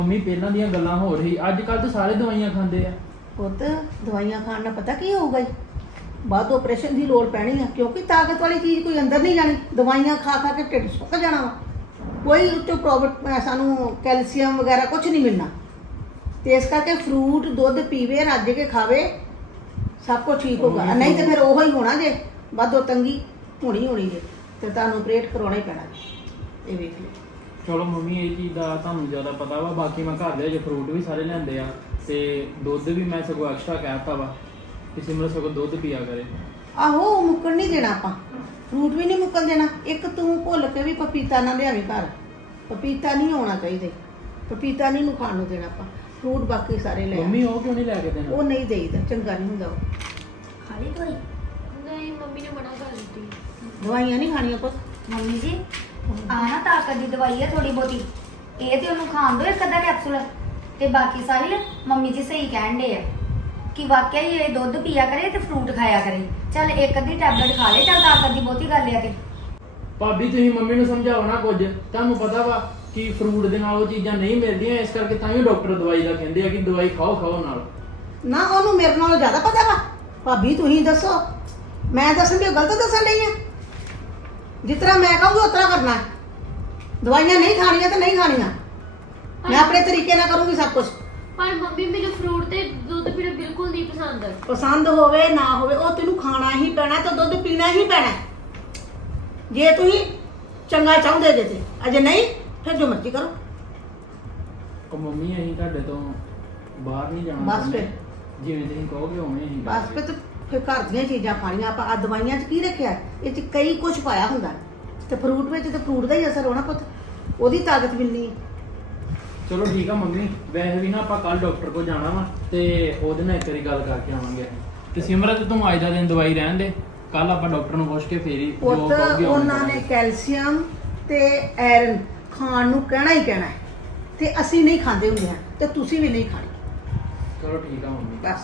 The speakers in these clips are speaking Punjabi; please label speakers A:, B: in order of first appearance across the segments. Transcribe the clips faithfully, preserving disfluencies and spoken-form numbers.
A: ਮੰਮੀ ਪਹਿਲਾਂ ਦੀਆਂ ਗੱਲਾਂ ਹੋ ਰਹੀ ਅੱਜ ਕੱਲ ਤਾਂ ਸਾਰੇ ਦਵਾਈਆਂ ਖਾਂਦੇ ਆ।
B: ਪੁੱਤ ਦਵਾਈਆਂ ਖਾਣ ਨਾਲ ਪਤਾ ਕੀ ਹੋਊਗਾ ਜੀ, ਬਾਅਦ ਆਪਰੇਸ਼ਨ ਦੀ ਲੋੜ ਪੈਣੀ ਆ, ਕਿਉਂਕਿ ਤਾਕਤ ਵਾਲੀ ਚੀਜ਼ ਕੋਈ ਅੰਦਰ ਨਹੀਂ ਜਾਣੀ। ਦਵਾਈਆਂ ਖਾ ਖਾ ਕੇ ਢਿੱਡ ਸੁੱਕ ਜਾਣਾ ਵਾ, ਕੋਈ ਉੱਤੋਂ ਪ੍ਰੋਬਲਮ ਸਾਨੂੰ ਕੈਲਸ਼ੀਅਮ ਵਗੈਰਾ ਕੁਝ ਨਹੀਂ ਮਿਲਣਾ। ਤੇ ਇਸ ਕਰਕੇ ਫਰੂਟ ਦੁੱਧ ਪੀਵੇ, ਰੱਜ ਕੇ ਖਾਵੇ, ਸਭ ਕੁਝ ਠੀਕ ਹੋਗਾ। ਨਹੀਂ ਤੇ ਫਿਰ ਉਹੋ ਹੀ ਹੋਣਾ ਜੇ, ਵਾਧੋ ਤੰਗੀ ਹੋਣੀ ਹੋਣੀ ਜੇ, ਤੇ ਤੁਹਾਨੂੰ ਆਪਰੇਟ ਕਰਾਉਣਾ ਹੀ ਪੈਣਾ। ਇਹ ਵੇਖ ਲਓ।
A: ਚਲੋ ਮੰਮੀ ਇਹ ਚੀਜ਼ ਦਾ ਤੁਹਾਨੂੰ ਜ਼ਿਆਦਾ ਪਤਾ ਵਾ, ਬਾਕੀ ਮੈਂ ਘਰ ਦੇ ਵਿੱਚ ਫਰੂਟ ਵੀ ਸਾਰੇ ਲਿਆਂਦੇ ਆ ਤੇ ਦੁੱਧ ਵੀ ਮੈਂ ਸਗੋਂ ਐਕਸਟਰਾ ਕਹਿਤਾ ਵਾ ਕਿ ਸਿਮਰਤ ਸਗੋਂ ਦੁੱਧ ਪੀਆ ਕਰੇ।
B: ਆਹੋ ਮੁੱਕਣ ਨਹੀਂ ਦੇਣਾ ਆਪਾਂ, ਫਰੂਟ ਵੀ ਨਹੀਂ ਮੁੱਕਣ ਦੇਣਾ। ਇੱਕ ਤੂੰ ਭੁੱਲ ਕੇ ਵੀ ਪਪੀਤਾ ਨਾ ਲਿਆਵੀਂ ਘਰ, ਪਪੀਤਾ ਨਹੀਂ ਹੋਣਾ ਚਾਹੀਦਾ, ਪਪੀਤਾ ਨਹੀਂ ਨੂੰ ਖਾਣ ਨੂੰ ਦੇਣਾ ਆਪਾਂ। ਫਰੂਟ ਬਾਕੀ ਸਾਰੇ ਲੈ
A: ਮੰਮੀ ਉਹ ਕਿਉਂ ਨਹੀਂ ਲੈ ਕੇ ਦੇਣਾ?
B: ਉਹ ਨਹੀਂ ਦੇਈਦਾ, ਚੰਗਾ ਨਹੀਂ ਹੁੰਦਾ ਉਹ।
C: ਖਾਲੀ ਕੋਈ ਨਹੀਂ, ਮੰਮੀ ਨੇ ਮਨਾ ਕਰ ਦਿੱਤੀ।
B: ਦਵਾਈਆਂ ਨਹੀਂ ਖਾਣੀਆਂ ਪੁੱਤ।
C: ਮੰਮੀ ਜੀ ਆ ਨਾ ਤਾਕਤ ਦੀ ਦਵਾਈ ਹੈ ਥੋੜੀ ਬਹੁਤੀ, ਇਹ ਤੇ ਉਹਨੂੰ ਖਾਣ ਦਿਓ ਇੱਕ ਅੱਧਾ ਕੈਪਸੂਲ। ਤੇ ਬਾਕੀ ਸਾਹਿਲ ਮੰਮੀ ਜੀ ਸਹੀ ਕਹਿਣ ਦੇ ਆ ਕਿ ਵਾਕਿਆ ਹੀ ਇਹ ਦੁੱਧ ਪੀਆ ਕਰੇ ਤੇ ਫਰੂਟ ਖਾਇਆ ਕਰੇ। ਚੱਲ ਇੱਕ ਅੱਧੀ ਟੈਬਲੇਟ ਖਾ ਲੇ, ਚੱਲ ਤਾਕਤ ਦੀ ਬਹੁਤੀ ਗੱਲ ਆ। ਤੇ
A: ਭਾਬੀ ਤੁਸੀਂ ਮੰਮੀ ਨੂੰ ਸਮਝਾਓ ਨਾ ਕੁਝ, ਤੁਹਾਨੂੰ ਪਤਾ ਵਾ ਕਿ ਫਰੂਟ ਦੇ ਨਾਲ ਉਹ ਚੀਜ਼ਾਂ ਨਹੀਂ ਮਿਲਦੀਆਂ, ਇਸ ਕਰਕੇ ਤਾਂ ਹੀ ਡਾਕਟਰ ਦਵਾਈ ਦਾ ਕਹਿੰਦੇ ਆ ਕਿ ਦਵਾਈ ਖਾਓ ਖਾਓ ਨਾਲ।
B: ਨਾ ਉਹਨੂੰ ਮੇਰੇ ਨਾਲੋਂ ਜ਼ਿਆਦਾ ਪਤਾ ਵਾ। ਭਾਬੀ ਤੁਸੀਂ ਦੱਸੋ, ਮੈਂ ਦੱਸਣ ਦੀ ਗਲਤ ਦੱਸਣ ਲਈ ਆ? ਜਿਸ ਤਰ੍ਹਾਂ ਮੈਂ ਕਹੂੰਗੀ ਉਸ ਤਰ੍ਹਾਂ ਕਰਨਾ। ਦਵਾਈਆਂ ਨਹੀਂ ਖਾਣੀਆਂ ਤਾਂ ਨਹੀਂ ਖਾਣੀਆਂ, ਮੈਂ ਆਪਣੇ ਤਰੀਕੇ ਨਾਲ ਕਰੂੰਗੀ ਸਭ ਕੁਝ।
D: ਪਰ ਮੰਮੀ ਮੈਨੂੰ ਫਰੂਟ ਤੇ ਦੁੱਧ ਪੀਣਾ ਬਿਲਕੁਲ ਨਹੀਂ ਪਸੰਦ।
B: ਪਸੰਦ ਹੋਵੇ ਨਾ ਹੋਵੇ ਉਹ ਤੈਨੂੰ ਖਾਣਾ ਹੀ ਪੈਣਾ ਤੇ ਦੁੱਧ ਪੀਣਾ ਹੀ ਪੈਣਾ। ਜੇ ਤੁਸੀਂ ਚੰਗਾ ਚਾਹੁੰਦੇ ਜੇ ਤੇ, ਅਜੇ ਨਹੀਂ ਫਿਰ ਜੋ ਮਰਜ਼ੀ ਕਰੋ।
A: ਉਹ ਮੰਮੀ ਅਸੀਂ ਤੁਹਾਡੇ ਤੋਂ ਬਾਹਰ ਨਹੀਂ ਜਾਣਾ
B: ਬਸ ਫਿਰ
A: ਜਿਵੇਂ ਤੁਸੀਂ ਕਹੋਗੇ ਉਵੇਂ ਹੀ
B: ਬਸ ਫਿਰ ਤੇ ਫਿਰ ਘਰ ਦੀਆਂ ਚੀਜ਼ਾਂ ਖਾਣੀਆਂ ਆਪਾਂ। ਆ ਦਵਾਈਆਂ 'ਚ ਕੀ ਰੱਖਿਆ? ਇਹ 'ਚ ਕਈ ਕੁਝ ਪਾਇਆ ਹੁੰਦਾ, ਤੇ ਫਰੂਟ ਵਿੱਚ ਤੇ ਫਰੂਟ ਦਾ ਹੀ ਅਸਰ ਹੋਣਾ ਪੁੱਤ, ਉਹਦੀ ਤਾਕਤ ਮਿਲਣੀ।
A: ਚਲੋ ਠੀਕ ਆ ਮੰਮੀ, ਵੈਸੇ ਵੀ ਨਾ ਆਪਾਂ ਕੱਲ ਡਾਕਟਰ ਕੋਲ ਜਾਣਾ ਵਾ ਤੇ ਉਹਦੇ ਨਾਲ ਇੱਕ ਵਾਰੀ ਗੱਲ ਕਰਕੇ ਆਵਾਂਗੇ। ਤੇ ਸਿਮਰਤ ਤੂੰ ਅੱਜ ਦਾ ਦਿਨ ਦਵਾਈ ਰਹਿਣ ਦੇ, ਕੱਲ ਆਪਾਂ ਡਾਕਟਰ ਨੂੰ ਪੁੱਛ ਕੇ ਫੇਰ ਹੀ ਜੋ
B: ਪੁੱਤ
A: ਕਹੋਗੇ ਉਵੇਂ
B: ਉਹਨਾਂ ਨੇ
A: ਕਰਾਂਗੇ।
B: ਕੈਲਸ਼ੀਅਮ ਤੇ ਆਇਰਨ ਖਾਣ ਨੂੰ ਕਹਿਣਾ ਹੀ ਕਹਿਣਾ ਹੈ, ਤੇ ਅਸੀਂ ਨਹੀਂ ਖਾਂਦੇ ਹੁੰਦੇ ਆ, ਤੇ ਤੁਸੀਂ ਵੀ ਨਹੀਂ ਖਾਣੀ।
A: ਚਲੋ ਠੀਕ ਆ ਮੰਮੀ।
B: ਬਸ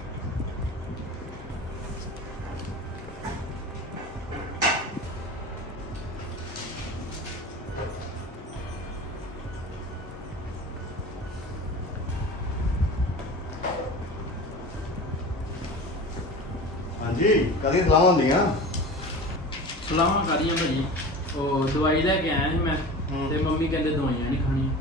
E: ਹਾਂਜੀ ਕਦੀ ਸਲਾਮਾਂ ਹੁੰਦੀਆਂ।
A: ਸਲਾਮਾਂ ਕਰੀਆਂ ਭਾਜੀ, ਉਹ ਦਵਾਈ ਲੈ ਕੇ ਆਇਆ ਸੀ ਮੈਂ
E: ਹੂੰ।
A: ਤੇ ਮੰਮੀ ਕਹਿੰਦੇ ਦਵਾਈਆਂ ਨਹੀਂ ਖਾਣੀਆਂ।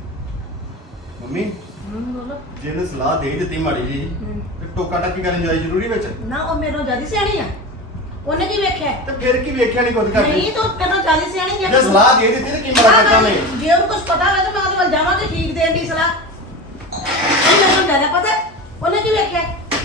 E: ਮੰਮੀ
B: ਹੂੰ ਬੋਲੋ।
E: ਜੇ ਇਹਨੇ ਸਲਾਹ ਦੇ ਹੀ ਦਿੱਤੀ ਮਾੜੀ ਜੀ, ਤੇ ਟੋਕਾ ਟੱਕੀ ਕਰਨ ਜਾਈ ਜ਼ਰੂਰੀ ਵਿੱਚ?
B: ਨਾ ਉਹ ਮੇਰੋਂ ਜਿਆਦਾ ਸਿਆਣੀ ਆ, ਉਹਨੇ ਕੀ ਵੇਖਿਆ?
E: ਤੇ ਫਿਰ ਕੀ ਵੇਖਿਆ ਨਹੀਂ ਕੁਝ ਕਰਦੇ?
B: ਨਹੀਂ ਤੂੰ ਮੇਰੋਂ ਜਿਆਦਾ ਸਿਆਣੀ
E: ਜੇ ਸਲਾਹ ਦੇ ਦਿੱਤੀ ਤੇ ਕੀ ਮਾੜਾ ਕਰਤਾ ਨੇ?
B: ਜੇ ਉਹਨੂੰ ਕੁਝ ਪਤਾ ਹੋਵੇ ਤਾਂ ਮੈਂ ਉਹਦੇ ਵੱਲ ਜਾਵਾਂਗੀ ਠੀਕ ਦੇਣ ਦੀ ਸਲਾਹ। ਉਹ ਮੈਨੂੰ ਜ਼ਿਆਦਾ ਪਤਾ, ਉਹਨੇ ਕੀ ਵੇਖਿਆ?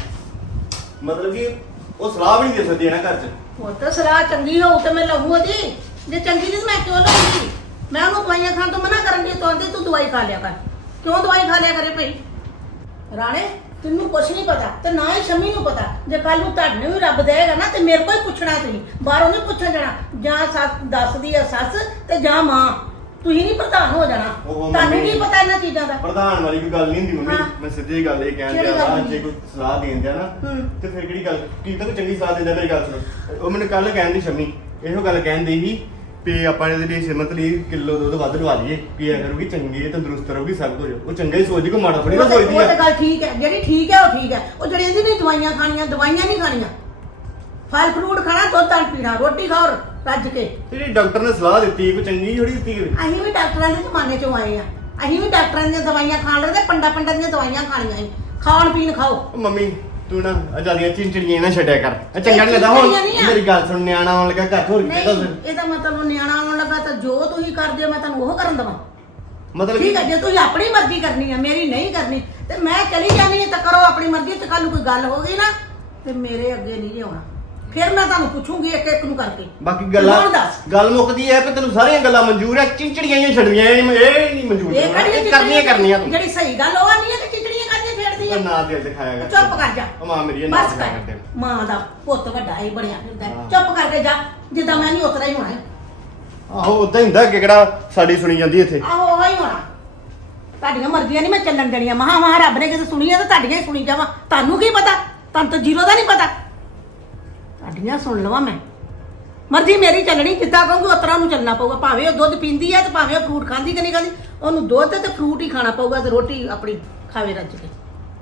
E: ਮਤਲਬ ਕਿ ਉਹ ਸਲਾਹ ਵੀ ਨਹੀਂ ਦੇ ਸਕਦੀ ਹੈ ਨਾ ਘਰ 'ਚ।
B: ਉਹ ਤਾਂ ਸਲਾਹ ਚੰਗੀ ਹੋਊ ਤੇ ਮੈਂ ਲਹੂ ਉਹਦੀ, ਜੇ ਚੰਗੀ ਨਹੀਂ ਮੈਂ ਕਿਉਂ ਲਹੂੰਗੀ? ਮੈਂ ਉਹਨੂੰ ਦਵਾਈਆਂ ਖਾਣ ਤੋਂ ਮਨਾ ਕਰਨ ਦੀ, ਤੂੰ ਆਂਦੀ ਤੂੰ ਦਵਾਈ ਖਾ ਲਿਆ ਕਰ। ਕਿਉਂ ਦਵਾਈ ਖਾ ਲਿਆ ਕਰੇ ਭਈ? ਰਾਣੇ ਤੈਨੂੰ ਕੁਛ ਨਹੀਂ ਪਤਾ ਤੇ ਨਾ ਹੀ ਸ਼ਮੀ ਨੂੰ ਪਤਾ। ਜੇ ਕੱਲ ਨੂੰ ਤੁਹਾਡੇ ਵੀ ਰੱਬ ਦੇਗਾ ਨਾ ਤੇ ਮੇਰੇ ਕੋਲ ਹੀ ਪੁੱਛਣਾ, ਤੁਸੀਂ ਬਾਹਰੋਂ ਨਹੀਂ ਪੁੱਛਣ ਜਾਣਾ। ਜਾਂ ਸੱਸ ਦੱਸਦੀ ਆ ਸੱਸ ਤੇ ਜਾਂ ਮਾਂ, ਤੁਸੀਂ ਨਹੀਂ ਪ੍ਰਧਾਨ ਹੋ ਜਾਣਾ।
E: ਉਹ
B: ਤੁਹਾਨੂੰ
E: ਮੰਮੀ-
B: ਕੀ ਪਤਾ ਇਹਨਾਂ ਚੀਜ਼ਾਂ ਦਾ?
E: ਪ੍ਰਧਾਨ ਵਾਲੀ ਕੋਈ ਗੱਲ ਨਹੀਂ ਹੁੰਦੀ ਮੰਮੀ,
B: ਹਾਂ।
E: ਮੈਂ ਸਿੱਧੀ ਗੱਲ ਇਹ ਕਹਿਣ
B: ਕਿਹੜੀ
E: ਦਿਆ
B: ਗੱਲ
E: ਵਾ,
B: ਹੁੰਦੀ?
E: ਜੇ ਕੋਈ ਸਲਾਹ ਦੇਣ ਦਿਆ ਨਾ
B: ਹੂੰ।
E: ਤੇ ਫਿਰ ਕਿਹੜੀ ਗੱਲ ਕੀ ਤਾਂ ਕੋਈ ਚੰਗੀ ਸਲਾਹ ਦਿੰਦਾ? ਮੇਰੀ ਗੱਲ ਸੁਣੋ, ਉਹ ਮੈਨੂੰ ਕੱਲ ਕਹਿਣ ਦੀ ਸ਼ਮੀ ਇਹੋ ਗੱਲ ਕਹਿੰਦੀ ਸੀ ਵੀ ਆਪਾਂ ਇਹਦੇ ਲਈ ਸਿਮਤ ਲਈ ਕਿਲੋ ਦੁੱਧ ਵੱਧ ਲਵਾ ਲਈਏ, ਵੀ ਐ ਕਰੂਗੀ ਚੰਗੀ ਹੈ, ਤੰਦਰੁਸਤ ਰਹੂਗੀ, ਸਭ ਕੁਝ। ਉਹ ਚੰਗਾ ਹੀ ਸੋਚਦੀ, ਕੋਈ ਮਾੜਾ ਥੋੜੀ ਨਾ
B: ਉਹ ਤੇ-
E: ਸੋਚਦੀ
B: ਉਹ ਤੇ
E: ਹੈ।
B: ਗੱਲ ਠੀਕ ਹੈ, ਜਿਹੜੀ ਠੀਕ ਹੈ ਉਹ ਠੀਕ ਹੈ। ਉਹ ਜਿਹੜੀ ਇਹਦੀ ਨਹੀਂ ਦਵਾਈਆਂ ਖਾਣੀਆਂ, ਦਵਾਈਆਂ ਨਹੀਂ ਖਾਣੀਆਂ। ਫਲ ਫਰੂਟ ਖਾਣਾ, ਦੁੱਧ ਤਾਂ ਪੀਣਾ, ਰੋਟੀ ਖਾਓ ਰੱਜ ਕੇ।
E: ਜਿਹੜੀ ਡਾਕਟਰ ਨੇ ਸਲਾਹ ਦਿੱਤੀ ਕੋਈ ਚੰਗੀ ਥੋੜੀ ਦਿੱਤੀ ਹੋਵੇ।
B: ਅਸੀਂ ਵੀ ਡਾਕਟਰਾਂ ਦੇ ਜ਼ਮਾਨੇ ਚੋਂ ਆਏ ਆ, ਅਸੀਂ ਵੀ ਡਾਕਟਰਾਂ ਦੀਆਂ ਦਵਾਈਆਂ ਖਾਣ ਲੱਗੇ, ਪੰਡਾ ਪੰਡਾ ਦੀਆਂ ਦਵਾਈਆਂ ਖਾਣੀਆਂ ਸੀ। ਖਾਣ ਪੀਣ ਖਾਓ।
E: ਉਹ ਮੰਮੀ ਤੂੰ ਨਾ ਅਜਾਦੀਆਂ ਚਿੰਚੜੀਆਂ ਨਾ ਛੱਡਿਆ ਕਰ, ਇਹ ਚੰਗਾ ਨਹੀਂ ਲੱਗਦਾ। ਹੁਣ
B: ਚਿੰਚੜੀਆਂ ਨਹੀਂ ਆ।
E: ਮੇਰੀ ਗੱਲ ਸੁਣ, ਨਿਆਣਾ ਆਉਣ ਲੱਗਾ ਘਰ, ਹੋਰ ਕੀ
B: ਨਹੀਂ
E: ਦੱਸ?
B: ਇਹਦਾ ਮਤਲਬ ਨਿਆਣਾ ਆਉਣ ਲੱਗਾ ਤਾਂ ਜੋ ਤੁਸੀਂ ਕਰਦੇ ਹੋ ਮੈਂ ਤੁਹਾਨੂੰ ਉਹ ਕਰਨ ਦਵਾਂ?
E: ਮਤਲਬ
B: ਠੀਕ ਹੈ, ਜੇ ਤੁਸੀਂ ਆਪਣੀ ਮਰਜ਼ੀ ਕਰਨੀ ਹੈ, ਮੇਰੀ ਨਹੀਂ ਕਰਨੀ, ਤੇ ਮੈਂ ਚਲੀ ਜਾਂਦੀ ਹਾਂ ਤਾਂ ਕਰੋ ਆਪਣੀ ਮਰਜ਼ੀ। ਤੇ ਕੱਲ ਨੂੰ ਕੋਈ ਗੱਲ ਹੋ ਗਈ ਨਾ ਤੇ ਮੇਰੇ ਅੱਗੇ ਨਹੀਂ ਆਉਣਾ, ਫਿਰ ਮੈਂ ਤੁਹਾਨੂੰ ਪੁੱਛੂੰਗੀ ਇੱਕ ਇੱਕ ਨੂੰ ਕਰਕੇ।
E: ਬਾਕੀ ਗੱਲਾਂ
B: ਹੁਣ ਦੱਸ।
E: ਗੱਲ ਮੁੱਕਦੀ ਹੈ ਕਿ ਤੈਨੂੰ ਸਾਰੀਆਂ ਗੱਲਾਂ ਮਨਜ਼ੂਰ ਹੈ, ਚਿੰਚੜੀਆਂ ਹੀ ਛੱਡਣੀਆਂ ਇਹ ਨਹੀਂ ਇਹ ਨਹੀਂ ਮਨਜ਼ੂਰ।
B: ਇਹ ਕਿਹੜੀਆਂ
E: ਇਹ ਕਰਨੀਆਂ ਕਰਨੀਆਂ ਤੂੰ।
B: ਜਿਹੜੀ ਸਹੀ ਗੱਲ ਉਹ ਨਹੀਂ ਹੈ ਕਿ ਚਿਚੜੀਆਂ ਕਰਦੀਆਂ ਛੇੜਦੀ
E: ਉਹ
B: ਹੈ।
E: ਨਾ ਦਿਲ ਦਿਖਾਇਆ ਕਰ।
B: ਚੁੱਪ ਕਰ ਜਾ।
E: ਉਹ ਮਾਂ ਮੇਰੀ ਇਹ ਨਾ
B: ਬਸ
E: ਦਿਖਾਇਆ
B: ਕਰ,
E: ਕਰਦੇ।
B: ਮਾਂ ਦਾ ਪੁੱਤ ਵੱਡਾ ਇਹ ਬਣਿਆ ਫਿਰਦਾ ਹੈ।
E: ਹਾਂ।
B: ਚੁੱਪ ਕਰਕੇ ਜਾ, ਜਿੱਦਾਂ ਮੈਂ ਨਹੀਂ ਉਤਰਾ ਹੀ ਹੋਣਾ ਹੈ।
E: ਆਹੋ ਉਦਾਂ ਹੀ ਹੁੰਦਾ ਕਿ ਕਿਹੜਾ ਸਾਡੀ ਸੁਣੀ ਜਾਂਦੀ ਇੱਥੇ।
B: ਆਹੋ ਉਹ ਹੀ ਹੋਣਾ। ਤੁਹਾਡੀਆਂ ਮਰਜ਼ੀਆਂ ਨਹੀਂ ਮੈਂ ਚੱਲਣ ਦੇਣੀਆਂ। ਮਹਾ ਮਹਾ ਰੱਬ ਨੇ ਕਿਤੇ ਸੁਣੀ ਹੈ ਤਾਂ ਤੁਹਾਡੀਆਂ ਹੀ ਸੁਣੀ ਜਾਵਾਂ। ਤੁਹਾਨੂੰ ਕੀ ਪਤਾ? ਤੁਹਾਨੂੰ ਤਾਂ ਜ਼ੀਰੋ ਦਾ ਨਹੀਂ ਪਤਾ। ਤੁਹਾਡੀਆਂ ਸੁਣ ਲਵਾਂ ਮੈਂ। ਮਰਜ਼ੀ ਮੇਰੀ ਚੱਲਣੀ, ਜਿੱਦਾਂ ਕਹੂੰਗੀ ਉਤਰਾ ਨੂੰ ਚੱਲਣਾ ਪਊਗਾ। ਭਾਵੇਂ ਉਹ ਦੁੱਧ ਪੀਂਦੀ ਹੈ ਤੇ ਭਾਵੇਂ ਉਹ ਫਰੂਟ ਖਾਂਦੀ ਕਿ ਨਹੀਂ ਖਾਂਦੀ, ਉਹਨੂੰ ਦੁੱਧ ਤੇ ਫਰੂਟ ਹੀ ਖਾਣਾ ਪਊਗਾ ਤੇ ਰੋਟੀ ਆਪਣੀ ਖਾਵੇ ਰੱਜ ਕੇ।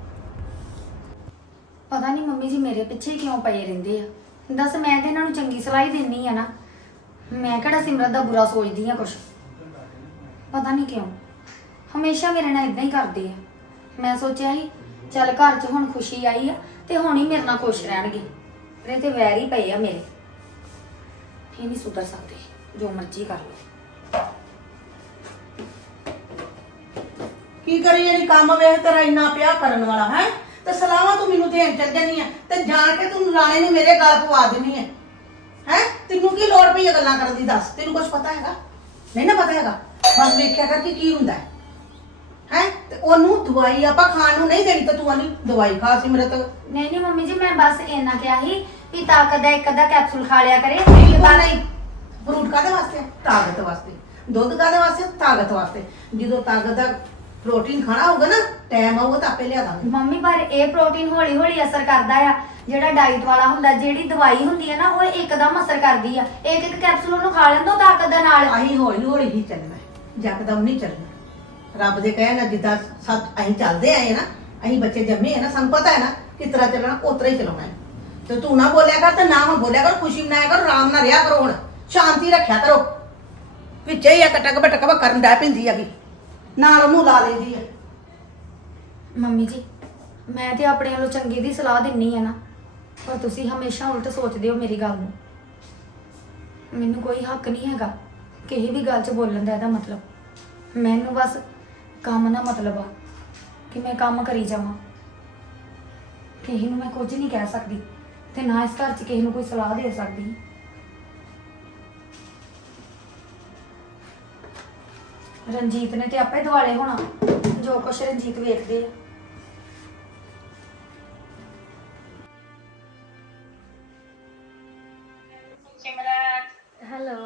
C: ਪਤਾ ਨਹੀਂ ਮੰਮੀ ਜੀ ਮੇਰੇ ਪਿੱਛੇ ਹੀ ਕਿਉਂ ਪਏ ਰਹਿੰਦੇ ਆ। ਦੱਸ ਮੈਂ ਤੇ ਇਹਨਾਂ ਨੂੰ ਚੰਗੀ ਸਲਾਹ ਹੀ ਦਿੰਨੀ ਆ ਨਾ, ਮੈਂ ਕਿਹੜਾ ਸਿਮਰਤ ਦਾ ਬੁਰਾ ਸੋਚਦੀ ਆ ਕੁਛ। ਪਤਾ ਨਹੀਂ ਕਿਉਂ ਹਮੇਸ਼ਾ ਮੇਰੇ ਨਾਲ ਇਦਾਂ ਹੀ ਕਰਦੇ ਆ। ਮੈਂ ਸੋਚਿਆ ਸੀ ਚੱਲ ਘਰ 'ਚ ਹੁਣ ਖੁਸ਼ੀ ਆਈ ਆ ਤੇ ਹੁਣ ਹੀ ਮੇਰੇ ਨਾਲ ਖੁਸ਼ ਰਹਿਣਗੇ, ਇਹ ਤੇ ਵੈਰ ਹੀ ਪਏ ਆ ਮੇਰੇ। ਇਹ ਨਹੀਂ ਸੁਧਰ ਸਕਦੇ, ਜੋ ਮਰਜ਼ੀ ਕਰ ਲਓ।
B: ਕੀ ਕਰੀ ਜਿਹੜੀ ਕੰਮ ਵੇਖ ਤੇਰਾ ਇੰਨਾ ਪਿਆ ਕਰਨ ਵਾਲਾ ਹੈ, ਤੇ ਸਲਾਹਾਂ ਤੂੰ ਮੈਨੂੰ ਦੇਣ ਚੱਲ ਜਾਨੀ ਆ ਤੇ ਜਾਣ ਕੇ ਤੂੰ ਰਾਣੇ ਨੂੰ ਮੇਰੇ ਗਲ ਪਵਾ ਦੇਣੀ ਹੈ। ਹੈ ਤੈਨੂੰ ਕੀ ਲੋੜ ਪਈ ਇਹ ਗੱਲਾਂ ਕਰਨ ਦੀ? ਦੱਸ, ਤੈਨੂੰ ਕੁਝ ਪਤਾ ਹੈਗਾ? ਨਹੀਂ ਨਾ ਪਤਾ ਹੈਗਾ। ਬਸ ਵੇਖਿਆ ਕਰ ਕਿ ਕੀ ਹੁੰਦਾ ਹੈ ਹੈ ਤੇ ਉਹਨੂੰ ਦਵਾਈ ਆਪਾਂ ਖਾਣ ਨੂੰ ਨਹੀਂ ਦੇਣੀ ਤੇ ਤੂੰ ਆਨੀ ਦਵਾਈ ਖਾ ਸਿਮਰਤ।
C: ਨਹੀਂ ਨਹੀਂ ਮੰਮੀ ਜੀ, ਮੈਂ ਬਸ ਇੰਨਾ ਕਿਹਾ ਸੀ ਵੀ ਤਾਕਤ ਦਾ ਇੱਕ ਅੱਧਾ ਕੈਪਸੂਲ ਖਾ ਲਿਆ ਕਰੇ।
B: ਨਹੀਂ ਨਹੀਂ, ਫਰੂਟ ਕਾਹਦੇ ਵਾਸਤੇ? ਤਾਕਤ ਵਾਸਤੇ। ਦੁੱਧ ਕਾਹਦੇ ਵਾਸਤੇ? ਤਾਕਤ ਵਾਸਤੇ। ਜਦੋਂ ਤਾਕਤ ਦਾ ਪ੍ਰੋਟੀਨ ਖਾਣਾ ਹੋਊਗਾ ਨਾ, ਟਾਈਮ ਆਊਗਾ ਤਾਂ ਆਪੇ ਲਿਆ ਦਾਂਗੇ।
C: ਮੰਮੀ ਪਰ ਇਹ ਪ੍ਰੋਟੀਨ ਹੌਲੀ ਹੌਲੀ ਅਸਰ ਕਰਦਾ ਆ, ਜਿਹੜਾ ਡਾਈਟ ਵਾਲਾ ਹੁੰਦਾ, ਜਿਹੜੀ ਦਵਾਈ ਹੁੰਦੀ ਹੈ ਨਾ ਉਹ ਇੱਕਦਮ ਅਸਰ ਕਰਦੀ ਆ। ਇੱਕ ਇੱਕ ਕੈਪਸੂਲ ਉਹਨੂੰ ਖਾ ਲੈਂਦਾ ਤਾਕਤ ਦੇ ਨਾਲ।
B: ਆਹੀ ਹੌਲੀ ਹੌਲੀ ਹੀ ਚੱਲਣਾ ਹੈ, ਯਕਦਮ ਨਹੀਂ ਚੱਲਣਾ। ਰੱਬ ਦੇ ਕਹਿਣ ਨਾਲ ਜਿੱਦਾਂ ਸਭ ਅਸੀਂ ਚੱਲਦੇ ਆਏ ਨਾ, ਅਸੀਂ ਬੱਚੇ ਜੰਮੇ ਆ ਨਾ, ਸਾਨੂੰ ਪਤਾ ਹੈ ਨਾ ਕਿਸ ਤਰ੍ਹਾਂ ਚੱਲਣਾ, ਉਸ ਤਰ੍ਹਾਂ ਹੀ ਚਲਾਉਣਾ ਹੈ। ਤੇ ਤੂੰ ਨਾ ਬੋਲਿਆ ਕਰ ਤੇ ਨਾ ਹੁਣ ਬੋਲਿਆ ਕਰ, ਖੁਸ਼ੀ ਮਨਾਇਆ ਕਰ, ਆਰਾਮ ਨਾਲ ਰਿਹਾ ਕਰੋ, ਹੁਣ ਸ਼ਾਂਤੀ ਰੱਖਿਆ ਕਰੋ। ਵਿੱਚੇ ਹੀ ਆ ਕਟਕ ਬਟਕ ਕਰਨ ਡੈ ਪੈਂਦੀ ਹੈਗੀ, ਨਾਲ ਉਹਨੂੰ ਲਾ ਲੈਂਦੀ ਹੈ।
C: ਮੰਮੀ ਜੀ ਮੈਂ ਤੇ ਆਪਣੇ ਵੱਲੋਂ ਚੰਗੀ ਦੀ ਸਲਾਹ ਦਿੰਨੀ ਆ ਨਾ, ਪਰ ਤੁਸੀਂ ਹਮੇਸ਼ਾ ਉਲਟ ਸੋਚਦੇ ਹੋ ਮੇਰੀ ਗੱਲ ਨੂੰ। ਮੈਨੂੰ ਕੋਈ ਹੱਕ ਨਹੀਂ ਹੈਗਾ ਕਿਸੇ ਵੀ ਗੱਲ 'ਚ ਬੋਲਣ ਦਾ। ਇਹਦਾ ਮਤਲਬ ਮੈਨੂੰ ਬਸ ਕੰਮ ਨਾਲ ਮਤਲਬ ਆ ਕਿ ਮੈਂ ਕੰਮ ਕਰੀ ਜਾਵਾਂ। ਕਿਸੇ ਨੂੰ ਮੈਂ ਕੁਝ ਨਹੀਂ ਕਹਿ ਸਕਦੀ ਤੇ ਨਾ ਇਸ ਘਰ 'ਚ ਕਿਸੇ ਨੂੰ ਕੋਈ ਸਲਾਹ ਦੇ ਸਕਦੀ। ਰਣਜੀਤ ਨੇ ਤੇ ਆਪੇ ਦੁਆਲੇ ਹੋਣਾ, ਜੋ ਕੁਛ ਰਣਜੀਤ ਵੇਖਦੇ ਆ।
D: ਹੈਲੋ।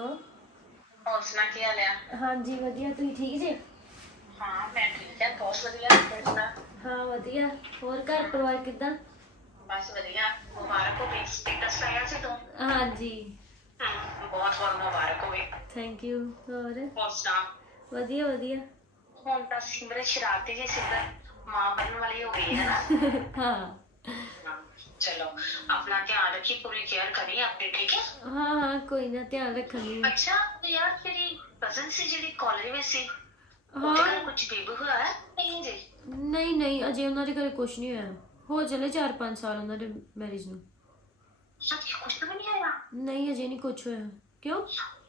F: ਹੋਰ ਸੁਣਾ ਕੀ ਹਾਲ ਆ?
D: ਹਾਂਜੀ ਵਧੀਆ, ਤੁਸੀਂ ਠੀਕ ਜੇ?
F: ਹਾਂ ਮੈਂ ਠੀਕ ਆ, ਬਹੁਤ ਵਧੀਆ। ਤੂੰ ਸੁਣਾ?
D: ਹਾਂ ਵਧੀਆ। ਹੋਰ ਘਰ ਪਰਿਵਾਰ ਕਿੱਦਾਂ?
F: ਬਸ ਵਧੀਆ। ਮੁਬਾਰਕ ਹੋਵੇ, ਸਟੇਟਸ ਲਾਇਆ ਸੀ ਤੂੰ?
D: ਹਾਂਜੀ
F: ਹਮ, ਬਹੁਤ ਬਹੁਤ ਮੁਬਾਰਕ ਹੋਵੇ।
D: Thank you. ਹੋਰ
F: ਹੋਰ ਸੁਣਾ?
D: ਵਧੀਆ ਵਧੀਆ।
F: ਹੁਣ ਤਾਂ ਸਿਮਰਤ ਸ਼ਰਾਰਤੀ ਜੀ ਸਿਮਰਤ ਮਾਂ ਬਣਨ ਵਾਲੀ ਹੋ ਗਈ ਹੈ ਨਾ।
D: ਹਾਂ
F: ਹਾਂ, ਚਲੋ ਆਪਣਾ ਧਿਆਨ ਰੱਖੀ, ਪੂਰੀ ਕੇਅਰ ਕਰੀ ਆਪਣੀ, ਠੀਕ ਹੈ?
D: ਹਾਂ ਹਾਂ ਕੋਈ ਨਾ, ਧਿਆਨ ਰੱਖਾਂਗੀ।
F: ਅੱਛਾ ਤੇ ਯਾਰ ਤੇਰੀ ਕਜ਼ਨ ਸੀ ਜਿਹੜੀ ਕਾਲਜ ਵਿੱਚ ਸੀ,
D: ਹਾਂ
F: ਉਹਦੇ ਘਰ ਕੁਝ ਬੇਬੀ ਹੋਇਆ ਹੈ ਨਹੀਂ ਜੀ?
D: ਨਹੀਂ ਨਹੀਂ, ਅਜੇ ਉਹਨਾਂ ਦੇ ਘਰੇ ਕੁਝ ਨਹੀਂ ਹੋਇਆ। ਹੋ ਚਲੇ ਚਾਰ ਪੰਜ ਸਾਲ ਉਹਨਾਂ ਦੇ ਮੈਰਿਜ ਨੂੰ।
F: ਸੱਚੀ ਕੁਝ ਵੀ ਨਹੀਂ ਹੋਇਆ?
D: ਨਹੀਂ ਅਜੇ ਨਹੀਂ ਕੁਝ ਹੋਇਆ। ਕਿਉਂ?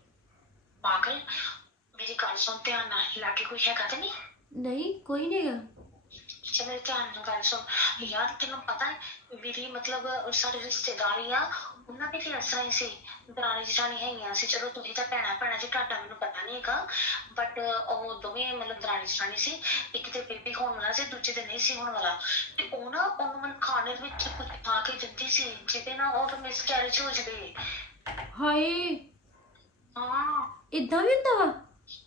F: ਪਾਗਲ, ਮੇਰੀ ਗੱਲ ਸੁਣ ਧਿਆਨ ਨਾਲ, ਲਾਗੇ ਕੋਈ ਹੈਗਾ ਤੇ ਨਹੀਂ?
D: ਨਹੀਂ ਕੋਈ ਨਹੀਂ ਹੈਗਾ।
F: ਅੱਛਾ ਮੇਰੇ ਧਿਆਨ ਨਾਲ ਗੱਲ ਸੁਣ ਯਾਰ, ਤੈਨੂੰ ਪਤਾ ਹੈ ਮੇਰੀ ਮਤਲਬ ਸਾਡੇ ਰਿਸ਼ਤੇਦਾਰੀ ਆ, ਉਹਨਾਂ ਦੇ ਵੀ ਇਸ ਤਰ੍ਹਾਂ ਹੀ ਸੀ, ਦਰਾਣੀ ਜਠਾਣੀ ਹੈਗੀਆਂ ਸੀ। ਚਲੋ ਤੁਸੀਂ ਤਾਂ ਭੈਣਾਂ ਭੈਣਾਂ ਜੀ, ਤੁਹਾਡਾ ਮੈਨੂੰ ਪਤਾ ਨਹੀਂ ਹੈਗਾ, ਬਟ ਉਹ ਦੋਵੇਂ ਮਤਲਬ ਦਰਾਣੀ ਜਠਾਣੀ ਸੀ। ਇੱਕ ਤੇ ਬੇਬੀ ਹੋਣ ਵਾਲਾ ਸੀ, ਦੂਜੇ ਤੇ ਨਹੀਂ ਸੀ ਹੋਣ ਵਾਲਾ। ਤੇ ਉਹ ਨਾ ਉਹਨੂੰ ਮੈਨੂੰ ਖਾਣੇ ਵਿੱਚ ਕੁਝ ਪਾ ਕੇ ਦਿੰਦੀ ਸੀ ਜਿਹਦੇ ਨਾਲ ਉਹ ਮਿਸਕੈਰੇਜ ਹੋ ਜਾਵੇ।
D: ਹਾਏ
F: ਹਾਂ
D: ਇਦਾਂ ਵੀ ਹੁੰਦਾ ਵਾ?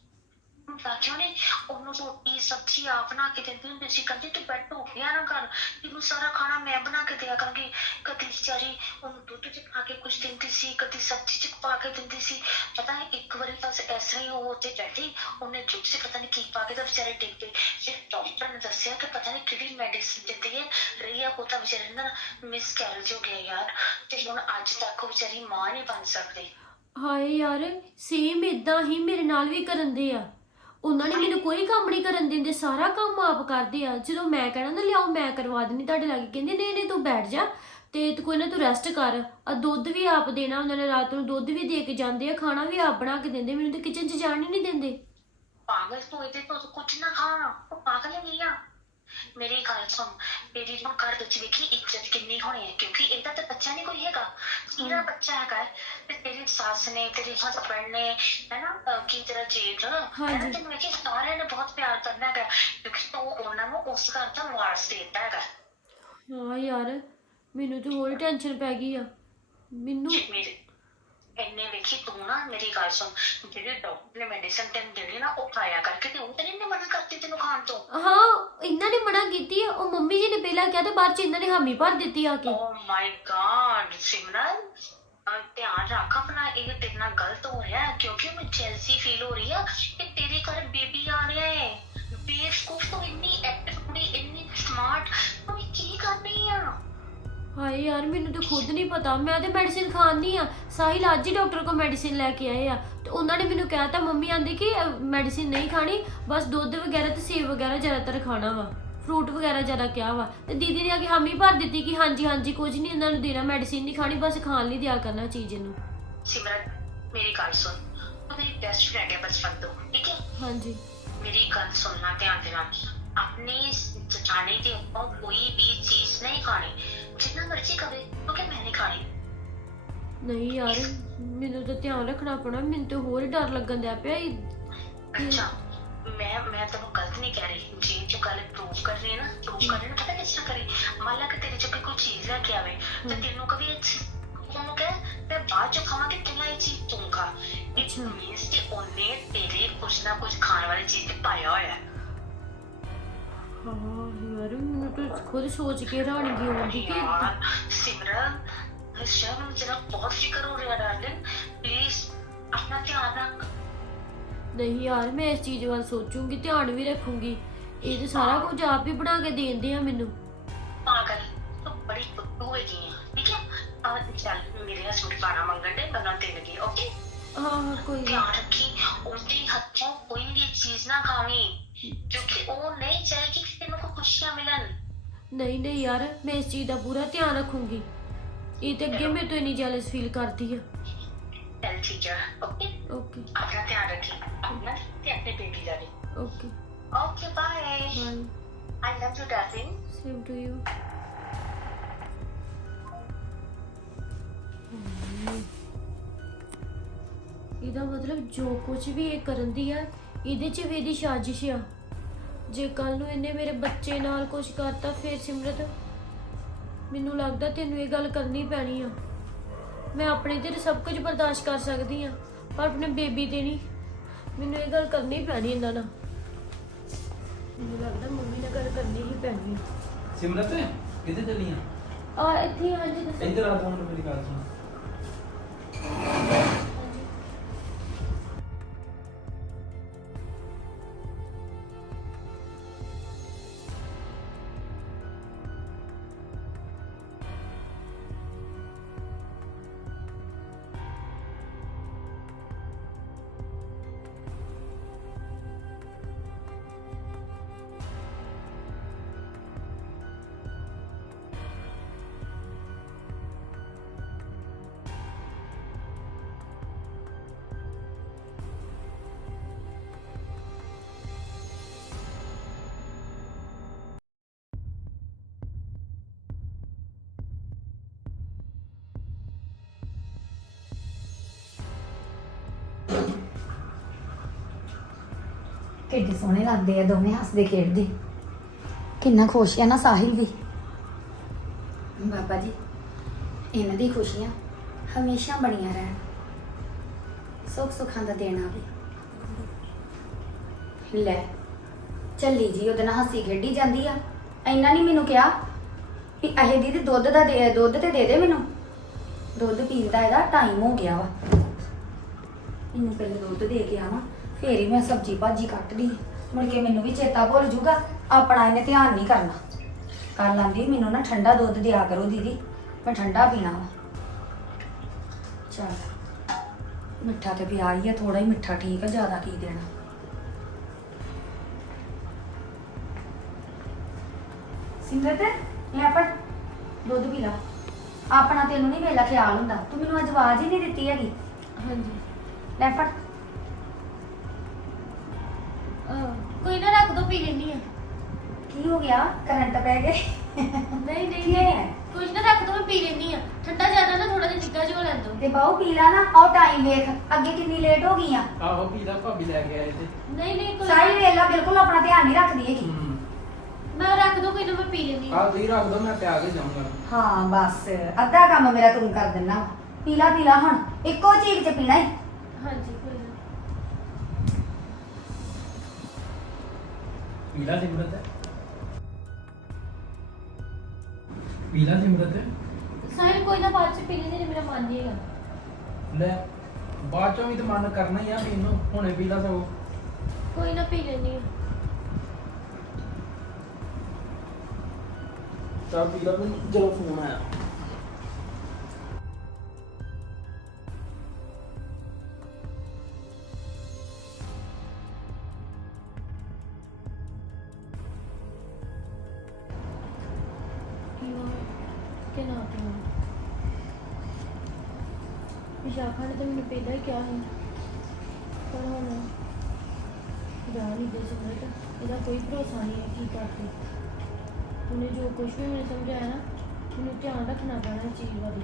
F: ਕਿਉਂ ਨਹੀਂ? ਉਹਨੂੰ ਰੋਟੀ ਸਬਜ਼ੀ ਆਪ ਬਣਾ ਕੇ ਦਿੰਦੀ ਹੁੰਦੀ ਸੀ, ਕਹਿੰਦੀ ਤੂੰ ਬੈਠ ਹੋ ਗਿਆ ਨਾ ਕਰ, ਤੈਨੂੰ ਸਾਰਾ ਖਾਣਾ ਮੈਂ ਬਣਾ ਕੇ ਦਿਆ ਕਰਾਂਗੀ। ਕਦੀ ਵਿਚਾਰੀ ਉਹਨੂੰ ਦੁੱਧ ਚ ਪਾ ਕੇ ਕੁਝ ਦਿੰਦੀ ਸੀ, ਕਦੀ ਸਬਜ਼ੀ ਚ ਪਾ ਕੇ ਦਿੰਦੀ ਸੀ। ਪਤਾ ਹੈ ਇੱਕ ਵਾਰੀ ਬਸ ਇਸ ਤਰ੍ਹਾਂ ਹੀ ਉਹ ਉੱਥੇ ਬੈਠੀ, ਉਹਨੇ ਦੁੱਧ ਚ ਪਤਾ ਨਹੀਂ ਕੀ ਪਾ ਕੇ ਤਾਂ ਵਿਚਾਰੇ ਡਿੱਗ ਗਏ। ਫਿਰ ਡਾਕਟਰ ਨੇ ਦੱਸਿਆ ਕਿ ਪਤਾ ਨਹੀਂ ਕਿਹੜੀ ਮੈਡੀਸਿਨ ਦਿੰਦੀ ਹੈ, ਰਹੀ ਆ ਉਹ ਤਾਂ ਵਿਚਾਰੇ ਨਾ ਮਿਸਕੈਰੇਜ ਹੋ ਗਿਆ ਯਾਰ। ਤੇ ਹੁਣ ਅੱਜ ਤੱਕ ਉਹ ਵਿਚਾਰੀ ਮਾਂ ਨਹੀਂ ਬਣ ਸਕਦੀ।
D: ਹਾਏ ਯਾਰ ਸੇਮ ਇਦਾਂ ਹੀ ਮੇਰੇ ਨਾਲ ਵੀ ਕਰਨ ਦੇ ਆ। ਉਹਨਾਂ ਨੇ ਮੈਨੂੰ ਕੋਈ ਕੰਮ ਨਹੀਂ ਕਰਨ ਦਿੰਦੇ, ਸਾਰਾ ਕੰਮ ਆਪ ਕਰਦੇ ਆ। ਜਦੋਂ ਮੈਂ ਕਹਿਣਾ ਨਾ ਲਿਆਓ ਮੈਂ ਕਰਵਾ ਦਿੰਦੀ ਤੁਹਾਡੇ ਲਾਗੇ, ਕਹਿੰਦੇ ਨਹੀਂ ਨਹੀਂ ਤੂੰ ਬੈਠ ਜਾ ਤੇ ਤੂੰ ਕੋਈ ਨਾ ਤੂੰ ਰੈਸਟ ਕਰ। ਆ ਦੁੱਧ ਵੀ ਆਪ ਦੇਣਾ ਉਹਨਾਂ ਨੇ, ਰਾਤ ਨੂੰ ਦੁੱਧ ਵੀ ਦੇ ਕੇ ਜਾਂਦੇ ਆ, ਖਾਣਾ ਵੀ ਆਪ ਬਣਾ ਕੇ ਦਿੰਦੇ। ਮੈਨੂੰ ਤਾਂ ਕਿਚਨ 'ਚ ਜਾਣ ਹੀ ਨਹੀਂ ਦਿੰਦੇ।
F: ਪਾਗਲ ਤੂੰ ਇਹਦੇ ਤੋਂ ਕੁਝ ਨਾ ਖਾ, ਉਹ ਪਾਗਲ ਨਹੀਂ ਆ। ਮੇਰੀ ਗੱਲ ਸੁਣ, ਮੇਰੀ ਹੁਣ ਘਰ ਵਿੱਚ ਵੇਖੀ ਇੱਜ਼ਤ ਕਿੰਨੀ ਹੋਣੀ ਹੈ, ਕਿਉਂਕਿ ਇਹਦਾ ਤਾਂ ਬੱਚਾ ਨਹੀਂ ਕੋਈ ਹੈਗਾ, ਇਹਦਾ ਬੱਚਾ ਹੈਗਾ ਹੈ। ਤੇ ਤੇਰੀ ਸੱਸ ਨੇ, ਤੇਰੇ ਹਸਬੈਂਡ ਨੇ, ਹੈਨਾ ਕੀ ਤੇਰਾ ਜੇਠ, ਹੈਨਾ ਤੈਨੂੰ ਵੇਖੀ ਸਾਰਿਆਂ ਨੇ ਬਹੁਤ ਪਿਆਰ ਕਰਨਾ ਹੈਗਾ, ਕਿਉਂਕਿ ਤੂੰ ਉਹਨਾਂ ਨੂੰ ਉਸ ਘਰ ਦਾ ਵਾਰਸ ਦੇ ਦਿੱਤਾ ਹੈਗਾ।
D: ਹਾਂ ਯਾਰ ਮੈਨੂੰ ਤਾਂ ਹੋਰ ਟੈਨਸ਼ਨ ਪੈ ਗਈ ਆ ਮੈਨੂੰ।
F: ਮੇਰੇ ਇੰਨੇ ਵੇਖੀ ਤੂੰ ਨਾ, ਮੇਰੀ ਗੱਲ ਸੁਣ, ਜਿਹੜੇ ਡਾਕਟਰ ਨੇ ਮੈਡੀਸਨ ਤੈਨੂੰ ਦੇਣੀ ਨਾ ਉਹ ਖਾਇਆ ਕਰਕੇ, ਤੇ ਉਹ ਤੇ ਨਹੀਂ ਮਨਾ ਕਰਤੀ ਤੈਨੂੰ ਖਾਣ ਤੋਂ?
D: ਹਾਂ ਇਹਨਾਂ ਨੇ ਮਨਾ ਕੀਤੀ ਆ, ਉਹ ਮੰਮੀ ਜੀ ਨੇ ਪਹਿਲਾਂ ਕਿਹਾ ਤੇ ਬਾਅਦ ਚ ਇਹਨਾਂ ਨੇ ਹਾਮੀ ਭਰ ਦਿੱਤੀ ਆ ਕੇ।
F: ਓ ਮਾਈ ਗॉड ਸਿਮਰਨ, ਅਹ ਧਿਆਨ ਰੱਖ ਆਪਣਾ, ਇਹ ਤੇਰੇ ਨਾਲ ਗਲਤ ਹੋ ਰਿਹਾ ਹੈ ਕਿਉਂਕਿ ਮੈਨੂੰ ਜੈਲਸੀ ਫੀਲ ਹੋ ਰਹੀ ਆ ਕਿ ਤੇਰੇ ਘਰ ਬੇਬੀ ਆ ਰਿਹਾ ਹੈ। ਬੇਵਕੂਫ ਤੂੰ, ਇੰਨੀ ਐਕਟਿਵ ਕੁੜੀ, ਇੰਨੀ ਸਮਾਰਟ, ਤੂੰ ਇਹ ਕੀ ਕਰ ਰਹੀ ਆ?
D: ਹਾਏ ਯਾਰ ਮੈਨੂੰ ਤਾਂ ਖੁਦ ਨਹੀਂ ਪਤਾ, ਮੈਂ ਤੇ ਮੈਡੀਸਿਨ ਖਾਣੀ ਆ। ਸਾਹਿਲ ਅੱਜ ਹੀ ਡਾਕਟਰ ਕੋਲ ਮੈਡੀਸਿਨ ਲੈ ਕੇ ਆਏ ਆ ਤੇ ਉਹਨਾਂ ਨੇ ਮੈਨੂੰ ਕਹਿਤਾ, ਮੰਮੀ ਆਂਦੀ ਕਿ ਮੈਡੀਸਿਨ ਨਹੀਂ ਖਾਣੀ, ਬਸ ਦੁੱਧ ਵਗੈਰਾ ਤੇ ਸੇਬ ਵਗੈਰਾ ਜ਼ਿਆਦਾਤਰ ਖਾਣਾ ਵਾ, ਫਰੂਟ ਵਗੈਰਾ ਜ਼ਿਆਦਾ ਕਿਹਾ ਵਾ। ਤੇ ਦੀਦੀ ਨੇ ਆ ਕੇ ਹਾਮੀ ਭਰ ਦਿੱਤੀ ਕਿ ਹਾਂਜੀ ਹਾਂਜੀ ਕੁਝ ਨਹੀਂ ਇਹਨਾਂ ਨੂੰ ਦੇਣਾ, ਮੈਡੀਸਿਨ ਨਹੀਂ ਖਾਣੀ, ਬਸ ਖਾਣ ਲਈ ਦਿਆ ਕਰਨਾ ਚੀਜ਼ ਇਹਨੂੰ।
F: ਸਿਮਰਨ ਮੇਰੀ ਗੱਲ ਸੁਣ, ਤੂੰ ਮੇਰੀ ਬੈਸਟ ਫਰੈਂਡ ਹੈ ਬਚਪਨ ਤੋਂ, ਠੀਕ ਹੈ?
D: ਹਾਂਜੀ
F: ਮੇਰੀ ਗੱਲ ਸੁਣਨਾ ਧਿਆਨ ਦੇ ਨਾਲ, ਆਪਣੀ ਜਠਾਣੀ ਦੇ ਉੱਪਰ ਕੋਈ ਵੀ ਚੀਜ਼ ਨਹੀਂ ਖਾਣੀ, ਜਿੰਨਾ ਮਰਜ਼ੀ ਕਵੇ, ਕਿਉਂਕਿ ਮੈਂ ਨਹੀਂ ਖਾਣੀ।
D: ਨਹੀਂ ਯਾਰ ਮੈਨੂੰ ਤਾਂ ਧਿਆਨ ਰੱਖਣਾ ਪੈਣਾ, ਮੈਨੂੰ ਤਾਂ ਹੋਰ ਹੀ ਡਰ ਲੱਗਣ ਦਿਆ ਪਿਆ। ਇਹ-
F: ਅੱਛਾ, ਮੈਂ ਮੈਂ ਤੈਨੂੰ ਗਲਤ ਨਹੀਂ ਕਹਿ ਰਹੀ, ਜੇ ਤੂੰ ਗੱਲ ਪ੍ਰੂਵ ਕਰ ਰਹੀ ਹੈ ਨਾ, ਪ੍ਰੂਵ ਕਰ ਰਹੀ ਹੈ ਨਾ, ਪਤਾ ਕਿਸ ਤਰ੍ਹਾਂ ਕਰੀ, ਮੰਨ ਲਾ ਕਿ ਤੇਰੇ ਚ ਕੋਈ ਚੀਜ਼ ਲੈ ਕੇ ਆਵੇ ਤੇ ਤੈਨੂੰ ਕभी ਇਹ ਚੀਜ਼ ਉਹਨੂੰ ਕਹਿ ਮੈਂ ਬਾਅਦ ਚ ਖਾਵਾਂਗੀ, ਪਹਿਲਾਂ ਇਹ ਚੀਜ਼ ਤੂੰ ਖਾ। ਇਟ ਮੀਨਸ ਕਿ ਉਹਨੇ ਤੇਰੇ ਕੁਛ ਨਾ ਕੁਛ ਖਾਣ ਵਾਲੀ ਚੀਜ਼ ਤੇ ਪਾਇਆ ਹੋਇਆ ਹੈ।
D: ਹਾਂ ਯਾਰ ਮੈਨੂੰ ਤਾਂ ਖੁਦ ਸੋਚ ਕੇ ਹੈਰਾਨਗੀ ਆਉਂਦੀ ਕਿ
F: ਯਾਰ ਸਿਮਰਨ, ਇਸ ਸ਼ਹਿਰ ਨੂੰ ਜਰਾ ਬਹੁਤ ਫਿਕਰ ਹੋ ਰਿਹਾ ਡਾਰਲਿੰਗ, ਪਲੀਜ਼ ਆਪਣਾ ਧਿਆਨ ਰੱਖ।
D: ਨਹੀਂ ਯਾਰ ਮੈਂ ਇਸ ਚੀਜ਼ ਵੱਲ ਸੋਚੂੰਗੀ, ਧਿਆਨ ਵੀ ਰੱਖੂੰਗੀ। ਇਹ ਤਾਂ ਸਾਰਾ ਕੁਝ ਆਪ ਹੀ ਬਣਾ ਕੇ ਦੇਂਦੇ ਆ ਮੈਨੂੰ।
F: ਪਾਗਲ, ਤੂੰ ਬੜੀ ਫੁੱਟੂ ਹੈਗੀ ਹੈ, ਠੀਕ ਹੈ? ਆ ਚੱਲ ਮੇਰੇ ਸੂਟ ਪਾਣਾ ਮੰਗਣ ਦੇ, ਬਣਾ ਦੇ ਲਗੀ, ਓਕੇ?
D: ਹਾਂ ਹਾਂ ਕੋਈ ਨੀ।
F: ਧਿਆਨ ਰੱਖੀ, ਉਹਦੇ ਹੱਥੋਂ ਕੋਈ ਵੀ ਚੀਜ਼ ਨਾ ਖਾਵੀਂ, ਕਿਉਂਕਿ ਉਹ ਨਹੀਂ ਚਾਹੇਗੀ ਕਿ ਤੈਨੂੰ ਕੋਈ ਖੁਸ਼ੀਆਂ ਮਿਲਣ।
D: ਨਹੀਂ ਨਹੀਂ ਯਾਰ ਮੈਂ ਇਸ ਚੀਜ਼ ਦਾ ਪੂਰਾ ਧਿਆਨ ਰੱਖੂੰਗੀ। ਇਹ ਤੇ ਅੱਗੇ ਮੇਰੇ ਤੋਂ ਇੰਨੀ ਜੈਲਸ ਫੀਲ ਕਰਦੀ ਆ।
F: ਚੱਲ ਠੀਕ ਹੈ, ਓਕੇ?
D: ਓਕੇ
F: ਆਪਣਾ ਧਿਆਨ ਰੱਖੀ, ਆਪਣਾ ਤੇ ਆਪਣੇ ਬੇਬੀ ਦਾ ਵੀ।
D: Okay
F: okay, bye.
D: Bye.
F: I love you darling.
D: Same to you. ਇਹਦਾ ਮਤਲਬ ਜੋ ਕੁਝ ਵੀ ਇਹ ਕਰਨ ਦੀ ਆ, ਇਹਦੇ 'ਚ ਵੀ ਇਹਦੀ ਸਾਜ਼ਿਸ਼ ਆ। ਜੇ ਕੱਲ ਨੂੰ ਇਹਨੇ ਮੇਰੇ ਬੱਚੇ ਨਾਲ ਕੁਝ ਕਰਤਾ ਫਿਰ ਸਿਮਰਤ ਮੈਨੂੰ ਲੱਗਦਾ ਤੈਨੂੰ ਇਹ ਗੱਲ ਕਰਨੀ ਪੈਣੀ ਆ। ਮੈਂ ਆਪਣੇ ਤੇ ਸਭ ਕੁਝ ਬਰਦਾਸ਼ਤ ਕਰ ਸਕਦੀ ਆ ਪਰ ਆਪਣੇ ਬੇਬੀ ਤੇ ਨਹੀਂ, ਮੈਨੂੰ ਇਹ ਗੱਲ ਕਰਨੀ ਪੈਣੀ ਇਹਨਾਂ ਨਾਲ। ਮੈਨੂੰ ਲੱਗਦਾ ਮੰਮੀ ਨਾਲ ਗੱਲ ਕਰਨੀ ਹੀ ਪੈਣੀ ਆ।
A: ਸਿਮਰਤ ਕਿੱਥੇ ਚੱਲੀ ਆ?
D: ਆ ਇੱਥੇ ਹੀ, ਹਾਂਜੀ ਦੱਸੋ।
A: ਇੱਧਰ ਆ ਫੋਨ ਮੇਰੀ ਗੱਲ ਸੁਣ।
C: ਕਿੱਡੇ ਸੋਹਣੇ ਲੱਗਦੇ ਆ ਦੋਵੇਂ ਹੱਸਦੇ ਖੇਡਦੇ, ਕਿੰਨਾ ਖੁਸ਼ ਆ ਨਾ ਸਾਹਿਲ ਵੀ। ਬਾਬਾ ਜੀ ਇਹਨਾਂ ਦੀ ਖੁਸ਼ੀਆਂ ਹਮੇਸ਼ਾ ਬਣੀਆਂ ਰਹਿਣ, ਸੁੱਖ ਸੁੱਖਾਂ ਦਾ ਦੇਣ ਆਵੇ। ਲੈ ਚੱਲੀ ਜੀ ਉਹਦੇ ਨਾਲ ਹੱਸੀ ਖੇਡੀ ਜਾਂਦੀ ਆ। ਇੰਨਾ ਨਹੀਂ ਮੈਨੂੰ ਕਿਹਾ ਵੀ ਇਹ ਦੀਦੀ ਦੁੱਧ ਦਾ ਦੇ, ਦੁੱਧ ਤੇ ਦੇ ਦੇ ਮੈਨੂੰ, ਦੁੱਧ ਪੀਣ ਦਾ ਇਹਦਾ ਟਾਈਮ ਹੋ ਗਿਆ ਵਾ। ਇਹਨੂੰ ਪਹਿਲੇ ਦੁੱਧ ਦੇ ਕੇ ਆਵਾਂ ਫੇਰ ਹੀ ਮੈਂ ਸਬਜ਼ੀ ਭਾਜੀ ਕੱਟਦੀ। ਮੁੜ ਕੇ ਮੈਨੂੰ ਵੀ ਚੇਤਾ ਭੁੱਲ ਜੂਗਾ, ਆਪਣਾ ਇਹਨੇ ਧਿਆਨ ਨਹੀਂ ਕਰਨਾ। ਕੱਲ ਆਂਦੀ ਮੈਨੂੰ ਨਾ ਠੰਡਾ ਦੁੱਧ ਦਿਆ ਕਰੋ ਦੀਦੀ, ਮੈਂ ਠੰਡਾ ਪੀਣਾ ਵਾ। ਚਲ ਮਿੱਠਾ ਤੇ ਪਿਆ ਹੀ ਆ, ਥੋੜਾ ਹੀ ਮਿੱਠਾ ਠੀਕ ਆ, ਜ਼ਿਆਦਾ ਕੀ ਦੇਣਾ। ਸਿੰਦਰਤ ਲੈ ਫੜ ਦੁੱਧ ਪੀ ਲਾ। ਆਪਣਾ ਤੈਨੂੰ ਨਹੀਂ ਵੇਲਾ ਖਿਆਲ ਹੁੰਦਾ, ਤੂੰ ਮੈਨੂੰ ਅੱਜ ਆਵਾਜ਼ ਹੀ ਨਹੀਂ ਦਿੱਤੀ ਹੈਗੀ।
D: ਹਾਂਜੀ
C: ਲੈ ਫੜ।
D: ਕੋਈ ਨਾ ਰੱਖ ਦੋ, ਪੀ ਲੈਣੀ ਆ।
C: ਕੀ ਹੋ ਗਿਆ, ਕਰੰਟ ਪੈ ਗਏ?
D: ਨਹੀਂ ਨਹੀਂ
C: ਕੀ ਹੈ?
D: ਕੁਝ ਨਾ ਰੱਖ ਦੋ, ਮੈਂ ਪੀ ਲੈਣੀ ਆ। ਠੰਡਾ ਜ਼ਿਆਦਾ ਨਾ ਥੋੜਾ ਜਿਹਾ ਨਿੱਘਾ ਜਿਹਾ ਲੈਣ ਦੋ।
C: ਤੇ ਬਾਹੂ ਪੀ ਲਾ ਨਾ, ਆਓ ਟਾਈਮ ਵੇਖ ਅੱਗੇ ਕਿੰਨੀ ਲੇਟ ਹੋ ਗਈ ਆ।
A: ਆਹੋ ਪੀਦਾ, ਭਾਬੀ ਲੈ ਕੇ ਆਏ ਤੇ।
D: ਨਹੀਂ ਨਹੀਂ ਕੋਈ
C: ਸਾਰੀ ਵੇਲਾ ਬਿਲਕੁਲ ਆਪਣਾ ਧਿਆਨ ਨਹੀਂ ਰੱਖਦੀ ਹੈਗੀ।
A: ਹੂੰ
D: ਮੈਂ ਰੱਖ ਦੋ, ਕੋਈ ਨਾ ਮੈਂ ਪੀ ਲੈਣੀ ਆ।
A: ਆਹ ਤੁਸੀਂ ਰੱਖ ਦੋ, ਮੈਂ ਪਿਆ ਕੇ ਜਾਊਂਗਾ।
C: ਹਾਂ ਬਸ ਅੱਧਾ ਕੰਮ ਮੇਰਾ ਤੂੰ ਕਰ ਦਿੰਨਾ। ਪੀ ਲਾ ਪੀ ਲਾ, ਹੁਣ ਇੱਕੋ ਚੀਜ਼ ਚ ਪੀਣਾ ਹੀ।
D: ਹਾਂਜੀ ਕੋਈ ਨਾ।
A: ਪੀਲਾ ਸਿਮਰਤ, ਪੀਲਾ ਸਿਮਰਤ।
D: ਸਾਹਿਲ ਕੋਈ ਨਾ ਬਾਅਦ ਚ ਪੀ ਲੈਂਦੇ, ਮੇਰਾ ਮਨ ਨਹੀਂ ਹੈਗਾ।
A: ਲੈ ਬਾਅਦ ਚੋਂ ਵੀ ਤਾਂ ਮਨ ਕਰਨਾ ਹੀ ਆ ਪੀਣ ਨੂੰ, ਹੁਣੇ ਪੀ ਲਾ ਸਗੋਂ।
D: ਕੋਈ ਨਾ ਪੀ ਲੈਣੀ ਆ।
A: ਚੱਲ ਪੀ ਲਾ, ਮੈਨੂੰ ਜਦੋਂ ਫੋਨ ਆਇਆ।
D: ਪੀਵਾਂ ਕਿ ਨਾ ਪੀਵਾਂ? ਵਿਸ਼ਾਖਾ ਨੇ ਤਾਂ ਮੈਨੂੰ ਪਹਿਲਾਂ ਹੀ ਕਿਹਾ ਸੀ, ਪਰ ਹੁਣ ਜਾ ਨਹੀਂ ਦੇ ਸਕਦਾ। ਇਹਦਾ ਕੋਈ ਭਰੋਸਾ ਨਹੀਂ ਹੈ ਕੀ ਕਰਦੀ। ਉਹਨੇ ਜੋ ਕੁਝ ਵੀ ਮੈਨੂੰ ਸਮਝਾਇਆ ਨਾ, ਮੈਨੂੰ ਧਿਆਨ ਰੱਖਣਾ ਪੈਣਾ ਇਸ ਚੀਜ਼ ਵੱਲ।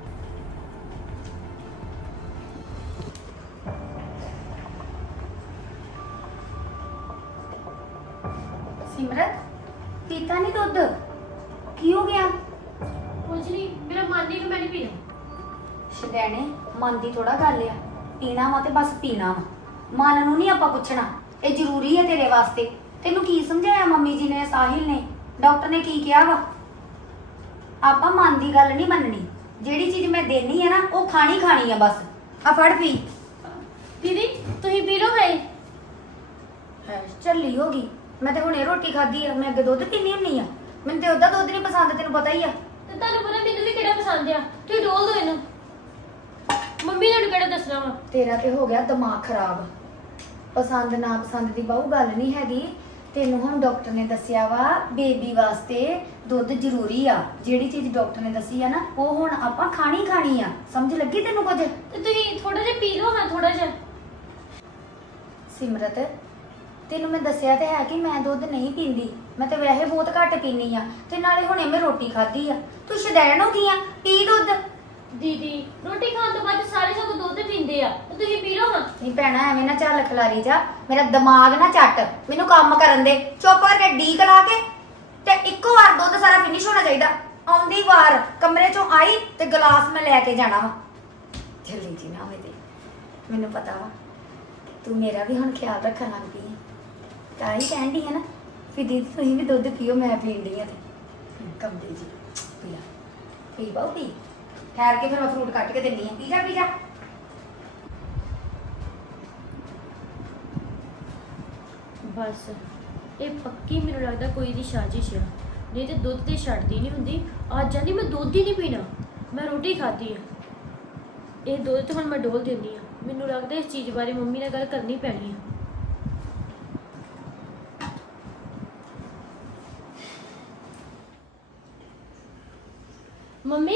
C: ਸਿਮਰਤ ਪੀਤਾ ਨਹੀਂ ਦੁੱਧ, ਕੀ ਹੋ ਗਿਆ?
D: ਕੁਝ ਨਹੀਂ, ਮੇਰਾ ਮਨ ਨਹੀਂ ਕਿ ਮੈਂ ਨਹੀਂ ਪੀਣਾ।
C: ਸ਼ਦੈਣੇ ਮਨ ਦੀ ਥੋੜਾ ਗੱਲ ਆ, ਪੀਣਾ ਵਾ ਤੇ ਬਸ ਪੀਣਾ ਵਾ, ਮਨ ਨੂੰ ਨਹੀਂ ਆਪਾਂ ਪੁੱਛਣਾ। ਇਹ ਜ਼ਰੂਰੀ ਹੈ ਤੇਰੇ ਵਾਸਤੇ। ਤੈਨੂੰ ਕੀ ਸਮਝਾਇਆ ਮੰਮੀ ਜੀ ਨੇ, ਸਾਹਿਲ ਨੇ, ਡਾਕਟਰ ਨੇ ਕੀ ਕਿਹਾ ਵਾ? ਆਪਾਂ ਮਨ ਦੀ ਗੱਲ ਨਹੀਂ ਮੰਨਣੀ। ਜਿਹੜੀ ਚੀਜ਼ ਮੈਂ ਦੇਣੀ ਹੈ ਨਾ, ਉਹ ਖਾਣੀ ਖਾਣੀ ਆ ਬਸ। ਆ ਫੜ ਪੀ।
D: ਦੀਦੀ ਤੁਸੀਂ ਪੀ ਲਓ ਗਏ।
C: ਹੈ ਚੱਲੀ ਹੋ ਗਈ। ਮੈਂ ਤੇ ਹੁਣੇ ਰੋਟੀ ਖਾਧੀ ਆ, ਮੈਂ ਅੱਗੇ ਦੁੱਧ ਪੀਣੀ ਹੁੰਨੀ ਆ। ਮੈਨੂੰ ਤੇ ਉਹਦਾ ਦੁੱਧ ਨਹੀਂ ਪਸੰਦ, ਤੈਨੂੰ ਪਤਾ ਹੀ ਆ।
D: ਤੇ ਤੁਹਾਨੂੰ ਪਤਾ ਮੈਨੂੰ ਵੀ ਕਿਹੜਾ ਪਸੰਦ ਆ, ਤੁਸੀਂ ਡੋਲ ਦੋ ਇਹਨੂੰ। ਮੰਮੀ ਨੇ ਕਿਹੜਾ ਦੱਸਣਾ ਵਾ?
C: ਤੇਰਾ ਤੇ ਹੋ ਗਿਆ ਦਿਮਾਗ ਖਰਾਬ। ਪਸੰਦ ਨਾ ਪਸੰਦ ਦੀ ਬਹੁ ਗੱਲ ਨਹੀਂ ਹੈਗੀ। ਤੈਨੂੰ ਹੁਣ ਡਾਕਟਰ ਨੇ ਦੱਸਿਆ ਵਾ ਬੇਬੀ ਵਾਸਤੇ ਦੁੱਧ ਜ਼ਰੂਰੀ ਆ। ਜਿਹੜੀ ਚੀਜ਼ ਡਾਕਟਰ ਨੇ ਦੱਸੀ ਆ ਨਾ, ਉਹ ਹੁਣ ਆਪਾਂ ਖਾਣੀ ਖਾਣੀ ਆ। ਸਮਝ ਲੱਗੀ ਤੈਨੂੰ ਕੁਝ?
D: ਤੇ ਤੁਸੀਂ ਥੋੜਾ ਜਿਹਾ ਪੀ ਲਓ। ਹਾਂ ਥੋੜਾ ਜਿਹਾ।
C: ਸਿਮਰਤ ਤੈਨੂੰ ਮੈਂ ਦੱਸਿਆ ਤੇ ਹੈ ਕਿ ਮੈਂ ਦੁੱਧ ਨਹੀਂ ਪੀਂਦੀ। ਮੈਂ ਤੇ ਵੈਸੇ ਬਹੁਤ ਘੱਟ ਪੀਨੀ ਆ, ਤੇ ਨਾਲੇ ਹੁਣੇ ਮੈਂ ਰੋਟੀ ਖਾਧੀ ਆ। ਤੂੰ ਸ਼ਦੈਣ ਹੋ ਗਈ ਆ, ਪੀ ਦੁੱਧ।
D: ਦੀਦੀ ਰੋਟੀ ਖਾਣ ਤੋਂ ਬਾਅਦ ਸਾਰੇ ਸਭ ਦੁੱਧ ਪੀਂਦੇ ਆ, ਤੇ ਤੁਸੀਂ ਪੀ ਲਓ ਹਾਂ।
C: ਨਹੀਂ ਭੈਣਾ, ਐਵੇਂ ਨਾ ਚੱਲ ਖਲਾਰੀ ਜਾ। ਮੇਰਾ ਦਿਮਾਗ ਨਾ ਚੱਟ, ਮੈਨੂੰ ਕੰਮ ਕਰਨ ਦੇ। ਚੁੱਪ ਕਰਕੇ ਡੀਕ ਲਾ ਕੇ ਤੇ ਇੱਕੋ ਵਾਰ ਦੁੱਧ ਸਾਰਾ ਫਿਨਿਸ਼ ਹੋਣਾ ਚਾਹੀਦਾ। ਆਉਂਦੀ ਵਾਰ ਕਮਰੇ ਚੋਂ ਆਈ ਤੇ ਗਲਾਸ ਮੈਂ ਲੈ ਕੇ ਜਾਣਾ ਵਾ। ਜਲਦੀ ਜੀ ਨਾ ਹੋਵੇ ਤੇ ਮੈਨੂੰ ਪਤਾ ਵਾ ਤੂੰ ਮੇਰਾ ਵੀ ਹੁਣ ਖਿਆਲ ਰੱਖਣ ਲੱਗ ਪਈ ਹੈ। ਤਾਂ ਹੀ ਕਹਿੰਦੀ ਹੈ ਨਾ ਫਿਰ ਦੀਦੀ ਤੁਸੀਂ ਵੀ ਦੁੱਧ ਪੀਓ, ਮੈਂ ਪੀਂਦੀ ਆ ਤੇ ਕਮਰੇ ਜੀ ਪੀ ਲਾ। ਪੀ ਬਾਉ ਪੀ। ਠਹਿਰ ਕੇ ਫਿਰ ਮੈਂ ਫਰੂਟ ਕੱਟ ਕੇ ਦਿੰਦੀ ਆ। ਪੀ ਜਾ ਪੀ ਜਾ।
D: ਬਸ ਇਹ ਪੱਕੀ ਮੈਨੂੰ ਲੱਗਦਾ ਕੋਈ ਦੀ ਸਾਜ਼ਿਸ਼ ਆ, ਨਹੀਂ ਤੇ ਦੁੱਧ ਤੇ ਛੱਡਦੀ ਨਹੀਂ ਹੁੰਦੀ। ਅੱਜ ਜਾਂਦੀ ਮੈਂ ਦੁੱਧ ਹੀ ਨਹੀਂ ਪੀਣਾ, ਮੈਂ ਰੋਟੀ ਖਾਧੀ ਆ। ਇਹ ਦੁੱਧ ਤੇ ਹੁਣ ਮੈਂ ਡੋਲ ਦਿੰਦੀ ਆ। ਮੈਨੂੰ ਲੱਗਦਾ ਇਸ ਚੀਜ਼ ਬਾਰੇ ਮੰਮੀ ਨਾਲ ਗੱਲ ਕਰਨੀ ਪੈਣੀ ਆ। ਮੰਮੀ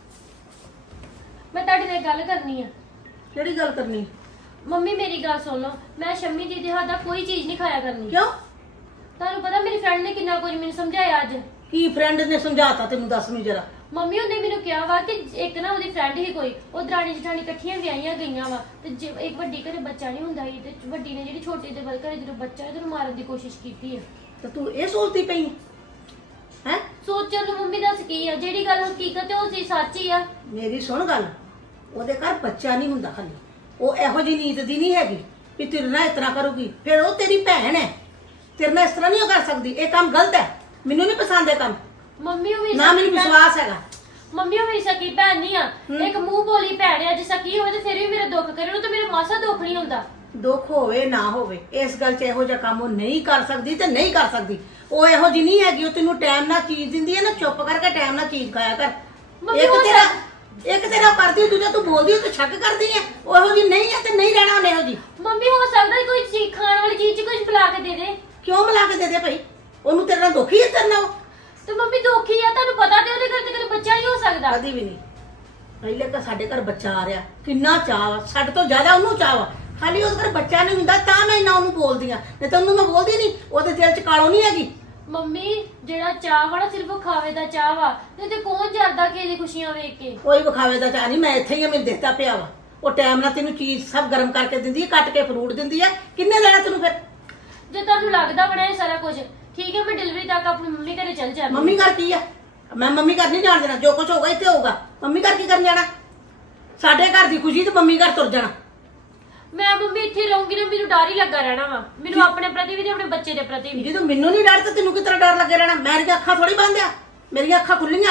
D: ਮੈਂ ਤੁਹਾਡੇ ਨਾਲ ਗੱਲ ਕਰਨੀ ਆ।
B: ਕਿਹੜੀ ਗੱਲ ਕਰਨੀ?
D: ਮੰਮੀ ਮੇਰੀ ਗੱਲ ਸੁਣ ਲਓ, ਮੈਂ ਸ਼ੰਮੀ ਦੀ ਦੇ ਹੱਥ ਦਾ ਕੋਈ ਚੀਜ਼ ਨਹੀਂ ਖਾਇਆ ਕਰਨੀ।
B: ਕਿਉਂ?
D: ਤੁਹਾਨੂੰ ਪਤਾ ਮੇਰੀ ਫਰੈਂਡ ਨੇ ਕਿੰਨਾ ਕੁਝ ਮੈਨੂੰ ਸਮਝਾਇਆ ਅੱਜ।
B: ਕੀ ਫਰੈਂਡ ਨੇ ਸਮਝਾਤਾ ਤੈਨੂੰ? ਦੱਸ ਮੈਨੂੰ ਜਰਾ।
D: ਮੰਮੀ ਉਹਨੇ ਮੈਨੂੰ ਕਿਹਾ ਵਾ ਕਿ ਇੱਕ ਨਾ ਉਹਦੀ ਫਰੈਂਡ ਹੀ ਕੋਈ, ਉਹ ਦਰਾਣੀ ਜਠਾਣੀ ਇਕੱਠੀਆਂ ਵਿਆਹੀਆਂ ਗਈਆਂ ਵਾ, ਤੇ ਜੇ ਇੱਕ ਵੱਡੀ ਘਰੇ ਬੱਚਾ ਨਹੀਂ ਹੁੰਦਾ ਸੀ, ਤੇ ਵੱਡੀ ਨੇ ਜਿਹੜੀ ਛੋਟੀ ਦੇ ਘਰੇ ਜਦੋਂ ਬੱਚਾ ਹੈ, ਉਹਨੂੰ ਮਾਰਨ ਦੀ ਕੋਸ਼ਿਸ਼ ਕੀਤੀ ਹੈ।
B: ਤੇ ਤੂੰ ਇਹ ਸੋਚਦੀ ਪਈ ਹੈ?
D: ਸੋਚਣ ਨੂੰ ਮੰਮੀ ਦੱਸ ਕੀ ਆ? ਜਿਹੜੀ ਗੱਲ ਹਕੀਕਤ ਹੈ ਉਹ ਸੀ ਸੱਚ ਹੀ ਆ।
B: ਮੇਰੀ ਸੁਣ ਗੱਲ, ਉਹਦੇ ਘਰ ਬੱਚਾ ਨਹੀਂ ਹੁੰਦਾ ਖਾਲੀ। ਉਹ ਇਹੋ ਜਿਹੀ ਨੀਤ ਦੀ ਨਹੀਂ ਹੈਗੀ ਕਿ ਤੇਰੇ ਨਾਲ ਇਸ ਤਰ੍ਹਾਂ ਕਰੂਗੀ। ਫਿਰ ਉਹ ਤੇਰੀ ਭੈਣ ਹੈ, ਤੇਰੇ ਨਾਲ ਇਸ ਤਰ੍ਹਾਂ ਨਹੀਂ ਉਹ ਕਰ ਸਕਦੀ। ਇਹ ਕੰਮ ਗਲਤ ਹੈ, ਮੈਨੂੰ ਨਹੀਂ ਪਸੰਦ ਇਹ ਕੰਮ।
D: ਮੰਮੀ ਉਹ ਮੇਰੀ
B: ਨਾ ਮੈਨੂੰ
D: ਸਕੀ ਭੈਣ-
B: ਵਿਸ਼ਵਾਸ ਹੈਗਾ।
D: ਮੰਮੀ ਉਹ ਮੇਰੀ ਸਕੀ ਭੈਣ ਨਹੀਂ ਆ, ਇੱਕ ਮੂੰਹ ਬੋਲੀ ਭੈਣ ਆ। ਜੇ ਸਕੀ ਹੋਵੇ ਤੇ ਫਿਰ ਵੀ ਮੇਰਾ ਦੁੱਖ ਕਰੇ, ਉਹਨੂੰ ਤਾਂ ਮੇਰਾ ਮਾਸਾ ਦੁੱਖ ਨਹੀਂ ਹੁੰਦਾ।
B: ਦੁੱਖ ਹੋਵੇ ਨਾ ਹੋਵੇ, ਇਸ ਗੱਲ 'ਚ ਇਹੋ ਜਿਹਾ ਕੰਮ ਉਹ ਨਹੀਂ ਕਰ ਸਕਦੀ ਤੇ ਨਹੀਂ ਕਰ ਸਕਦੀ। ਉਹ ਇਹੋ ਜਿਹੀ ਨਹੀਂ ਹੈਗੀ। ਉਹ ਤੈਨੂੰ ਟਾਈਮ ਨਾਲ ਚੀਜ਼ ਦਿੰਦੀ ਹੈ ਨਾ, ਚੁੱਪ ਕਰਕੇ ਟਾਈਮ ਨਾਲ ਚੀਜ਼ ਖਾਇਆ ਕਰ।
D: ਮੰਮੀ
B: ਇੱਕ
D: ਉਹ
B: ਤੇਰਾ ਇੱਕ ਤੇਰਾ ਕਰਦੀ, ਦੂਜਾ ਤੂੰ ਬੋਲਦੀ, ਤੂੰ ਸ਼ੱਕ ਕਰਦੀ ਹੈ। ਉਹ ਇਹੋ ਜਿਹੀ ਨਹੀਂ ਹੈ ਤੇ ਨਹੀਂ ਰਹਿਣਾ ਉਹਨੇ ਇਹੋ ਜਿਹੀ।
D: ਮੰਮੀ ਹੋ ਸਕਦਾ ਕੋਈ ਚੀਜ਼ ਖਾਣ ਵਾਲੀ ਚੀਜ਼ 'ਚ ਕੁਝ ਪਿਲਾ ਕੇ ਦੇ ਦੇ।
B: ਕਿਉਂ ਮਿਲਾ ਕੇ ਦੇ ਦੇ ਭਾਈ? ਉਹਨੂੰ ਤੇਰੇ ਨਾਲ ਦੁਖੀ ਹੈ ਤੇਰੇ ਨਾਲ?
D: ਤੇ ਮੰਮੀ ਦੁਖੀ ਆ, ਤੁਹਾਨੂੰ ਪਤਾ ਤੇ ਉਹਦੇ ਘਰ ਤੇ ਕਦੇ ਬੱਚਾ ਨਹੀਂ ਹੋ ਸਕਦਾ।
B: ਕਦੀ ਵੀ ਨਹੀਂ। ਪਹਿਲੇ ਤਾਂ ਸਾਡੇ ਘਰ ਬੱਚਾ ਆ ਰਿਹਾ, ਕਿੰਨਾ ਚਾਅ ਵਾ, ਸਾਡੇ ਤੋਂ ਜ਼ਿਆਦਾ ਉਹਨੂੰ ਚਾਅ ਵਾ। ਖਾਲੀ ਉਹਦੇ ਘਰ ਬੱਚਾ ਨਹੀਂ ਹੁੰਦਾ ਤਾਂ ਮੈਂ ਇੰਨਾ ਉਹਨੂੰ ਬੋਲਦੀ ਆ, ਨਹੀਂ ਤਾਂ ਉਹਨੂੰ ਮੈਂ ਬੋਲਦੀ ਨਹੀਂ। ਉਹਦੇ ਦਿਲ 'ਚ ਕਾਲੋ ਨਹੀਂ ਹੈਗੀ।
D: ਮੰਮੀ ਜਿਹੜਾ ਚਾਹ ਵਾ ਨਾ, ਸਿਰਫ ਉਹ ਖਾਵੇ ਦਾ ਚਾਹ ਵਾ, ਤੇ ਤੇ ਕੌਣ ਜਰਦਾ ਕਿਸੇ ਦੀ ਖੁਸ਼ੀਆਂ ਵੇਖ ਕੇ।
B: ਕੋਈ ਵਿਖਾਵੇ ਦਾ ਚਾਹ ਨਹੀਂ। ਮੈਂ ਇੱਥੇ ਹੀ ਆ, ਮੈਨੂੰ ਦਿਖਦਾ ਪਿਆ ਵਾ। ਉਹ ਟਾਈਮ ਨਾਲ ਤੈਨੂੰ ਚੀਜ਼ ਸਭ ਗਰਮ ਕਰਕੇ ਦਿੰਦੀ ਹੈ, ਕੱਟ ਕੇ ਫਰੂਟ ਦਿੰਦੀ ਹੈ। ਕਿੰਨੇ ਦੇਣਾ ਤੈਨੂੰ ਫਿਰ?
D: ਜੇ ਤੁਹਾਨੂੰ ਲੱਗਦਾ ਬਣਾ ਇਹ ਸਾਰਾ ਕੁਝ ਠੀਕ ਹੈ, ਮੈਂ ਡਿਲੀਵਰੀ ਤੱਕ ਆਪਣੀ ਮੰਮੀ ਘਰੇ ਚੱਲ ਜਾਂਦੀ।
B: ਮੰਮੀ ਘਰ ਕੀ ਆ? ਮੈਂ ਮੰਮੀ ਘਰ ਨਹੀਂ ਜਾਣ ਦੇਣਾ। ਜੋ ਕੁਝ ਹੋਊਗਾ ਇੱਥੇ ਹੋਊਗਾ। ਮੰਮੀ ਘਰ ਕੀ ਕਰਨ ਜਾਣਾ? ਸਾਡੇ ਘਰ ਦੀ ਖੁਸ਼ੀ ਤੇ ਮੰਮੀ ਘਰ ਤੁਰ ਜਾਣਾ।
D: ਮੈਂ ਮੰਮੀ ਇੱਥੇ ਰਹੂੰਗੀ ਨਾ, ਮੈਨੂੰ ਡਰ ਹੀ ਲੱਗਾ ਰਹਿਣਾ ਵਾ, ਮੈਨੂੰ ਆਪਣੇ ਪ੍ਰਤੀ ਵੀ ਤੇ ਆਪਣੇ ਬੱਚੇ ਦੇ ਪ੍ਰਤੀ ਵੀ।
B: ਜਦੋਂ ਮੈਨੂੰ ਨਹੀਂ ਡਰ ਤਾਂ ਤੈਨੂੰ ਕਿਸ ਤਰ੍ਹਾਂ ਡਰ ਲੱਗੇ ਰਹਿਣਾ? ਮੇਰੀਆਂ ਅੱਖਾਂ ਥੋੜੀ ਬੰਦ ਆ, ਮੇਰੀਆਂ ਅੱਖਾਂ ਖੁੱਲੀਆਂ।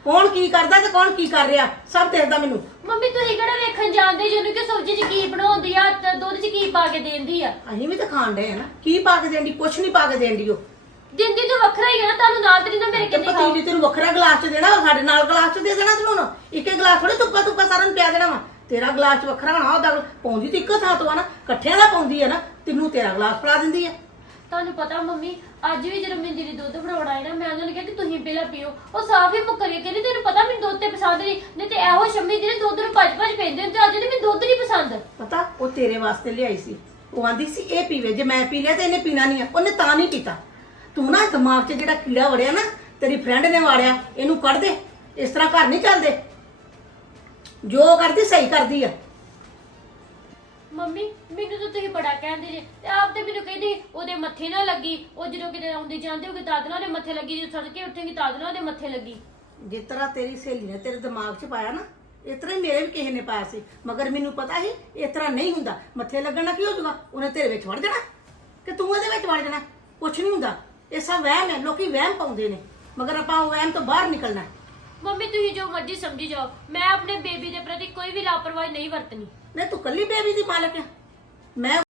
B: ਕੌਣ ਕੀ ਕਰਦਾ ਤੇ ਕੌਣ ਕੀ ਕਰ ਰਿਹਾ ਸਭ ਦੇਖਦਾ ਮੈਨੂੰ।
D: ਮੰਮੀ ਤੁਸੀਂ ਕਿਹੜਾ ਵੇਖਣ ਜਾਂਦੇ ਜਿਹਨੂੰ ਕਿ ਸਬਜ਼ੀ 'ਚ ਕੀ ਬਣਾਉਂਦੀ ਆ ਤੇ ਦੁੱਧ 'ਚ ਕੀ ਪਾ ਕੇ ਦੇਂਦੀ ਆ।
B: ਅਸੀਂ ਵੀ ਤਾਂ ਖਾਣ ਡਏ ਆ ਨਾ, ਕੀ ਪਾ ਕੇ ਦੇਂਦੀ? ਕੁਛ ਨਹੀਂ ਪਾ ਕੇ ਦੇਂਦੀ ਉਹ।
D: ਦਿੰਦੀ ਤਾਂ ਵੱਖਰਾ ਹੀ ਆ ਨਾ, ਤੁਹਾਨੂੰ ਨਾਲ ਤੇ ਨਹੀਂ ਨਾ ਮੇਰੇ
B: ਤੇ
D: ਕਿੰਨੇ ਖਾਓ।
B: ਪਤੀਲੀ ਤੈਨੂੰ ਵੱਖਰਾ ਗਲਾਸ ਚ ਦੇਣਾ, ਸਾਡੇ ਨਾਲ ਗਲਾਸ ਚ ਦੇ ਦੇਣਾ ਤੈਨੂੰ ਹੁਣ। ਇੱਕੇ ਗਲਾਸ ਥੋੜੇ ਤੁੱਕਾ ਤੁੱਕਾ ਸਾਰਿਆਂ ਨੂੰ ਪਿਆ ਦੇਣਾ ਵਾ। ਤੇਰਾ ਗਲਾਸ ਚ ਵੱਖਰਾ ਹੋਣਾ, ਉਹਦਾ ਪਾਉਂਦੀ ਤੇ ਇੱਕੋ ਥਾਂ ਤੋਂ ਆ ਨਾ, ਇਕੱਠਿਆਂ ਦਾ ਪਾਉਂਦੀ ਆ ਨਾ। ਤੈਨੂੰ ਤੇਰਾ ਗਲਾਸ ਪਿਲਾ ਦਿੰਦੀ ਆ।
D: ਤੁਹਾਨੂੰ ਪਤਾ ਮੰਮੀ, ਅੱਜ ਵੀ ਜਦੋਂ ਮੈਂ ਦੀਦੀ ਦੁੱਧ ਬਣਾਉਣ ਆਏ ਨਾ, ਮੈਂ ਉਹਨਾਂ ਨੂੰ ਕਿਹਾ ਕਿ ਤੁਸੀਂ ਪਹਿਲਾਂ ਪੀਓ। ਉਹ ਸਾਫ਼ ਹੀ ਮੁੱਕਰ ਗਏ, ਕਹਿੰਦੀ ਤੈਨੂੰ ਪਤਾ ਮੈਨੂੰ ਦੁੱਧ ਤੇ ਪਸੰਦ ਨਹੀਂ, ਨਹੀਂ ਤੇ ਇਹੋ ਸ਼ੰਮੀ ਜਿਹਨੇ ਦੁੱਧ ਨੂੰ ਭੱਜ ਭੱਜ ਪੈਂਦੇ ਹੁੰਦੇ, ਅੱਜ ਤੇ ਮੈਨੂੰ ਦੁੱਧ ਨਹੀਂ ਪਸੰਦ।
B: ਪਤਾ ਉਹ ਤੇਰੇ ਵਾਸਤੇ ਲਿਆਈ ਸੀ। ਉਹ ਆਂਦੀ ਸੀ ਇਹ ਪੀਵੇ, ਜੇ ਮੈਂ ਪੀ ਲਿਆ ਤੇ ਇਹਨੇ ਪੀਣਾ ਨਹੀਂ ਆ। ਉਹਨੇ ਤਾਂ ਨਹੀਂ ਪੀਤਾ। ਤੂੰ ਨਾ ਦਿਮਾਗ 'ਚ ਜਿਹੜਾ ਕੀੜਾ ਵੜਿਆ ਨਾ, ਤੇਰੀ ਫਰੈਂਡ ਨੇ ਵਾੜਿਆ, ਇਹਨੂੰ ਕੱਢ ਦੇ। ਇਸ ਤਰ੍ਹਾਂ ਘਰ ਨਹੀਂ ਚੱਲਦੇ। ਜੋ ਕਰਦੀ ਸਹੀ ਕਰਦੀ ਆ।
D: ਮੰਮੀ ਮੈਨੂੰ ਤਾਂ ਤੁਸੀਂ ਬੜਾ ਕਹਿੰਦੇ ਜੇ, ਤੇ ਆਪ ਤੇ ਮੈਨੂੰ ਕਹਿੰਦੇ ਉਹਦੇ ਮੱਥੇ ਨਾ ਲੱਗੀ। ਉਹ ਜਦੋਂ ਕਿਤੇ ਆਉਂਦੇ ਜਾਂਦੇ ਹੋਗੇ ਦਾਦਨਾ ਦੇ ਮੱਥੇ ਲੱਗੀ, ਜਦੋਂ ਸੜ ਕੇ ਉੱਠੇਗੀ ਦਾਦਨਾ ਦੇ ਮੱਥੇ ਲੱਗੀ।
B: ਜਿਸ ਤਰ੍ਹਾਂ ਤੇਰੀ ਸਹੇਲੀ ਨੇ ਤੇਰੇ ਦਿਮਾਗ 'ਚ ਪਾਇਆ ਨਾ, ਇਸ ਤਰ੍ਹਾਂ ਹੀ ਮੇਰੇ ਵੀ ਕਿਸੇ ਨੇ ਪਾਇਆ ਸੀ। ਮਗਰ ਮੈਨੂੰ ਪਤਾ ਸੀ ਇਸ ਤਰ੍ਹਾਂ ਨਹੀਂ ਹੁੰਦਾ। ਮੱਥੇ ਲੱਗਣ ਨਾਲ ਕੀ ਹੋ ਜਾਊਗਾ? ਉਹਨੇ ਤੇਰੇ ਵਿੱਚ ਵੜ ਜਾਣਾ ਕਿ ਤੂੰ ਉਹਦੇ ਵਿੱਚ ਵੜ ਜਾਣਾ? ਕੁਛ ਨਹੀਂ ਹੁੰਦਾ। ਇਹ ਸਭ ਵਹਿਮ ਹੈ, ਲੋਕੀ ਵਹਿਮ ਪਾਉਂਦੇ ਨੇ, ਮਗਰ ਆਪਾਂ ਉਹ ਵਹਿਮ ਤੋਂ ਬਾਹਰ ਨਿਕਲਣਾ।
D: ਮੰਮੀ ਤੁਸੀਂ ਜੋ ਮਰਜ਼ੀ ਸਮਝੀ ਜਾਓ, ਮੈਂ ਆਪਣੇ ਬੇਬੀ ਦੇ ਪ੍ਰਤੀ ਕੋਈ ਵੀ ਲਾਪਰਵਾਹੀ ਨਹੀਂ ਵਰਤਣੀ।
B: ਨਹੀਂ ਤੂੰ ਕੱਲੀ ਬੇਬੀ ਦੀ ਮਾਲਕ ਆ। ਮੈਂ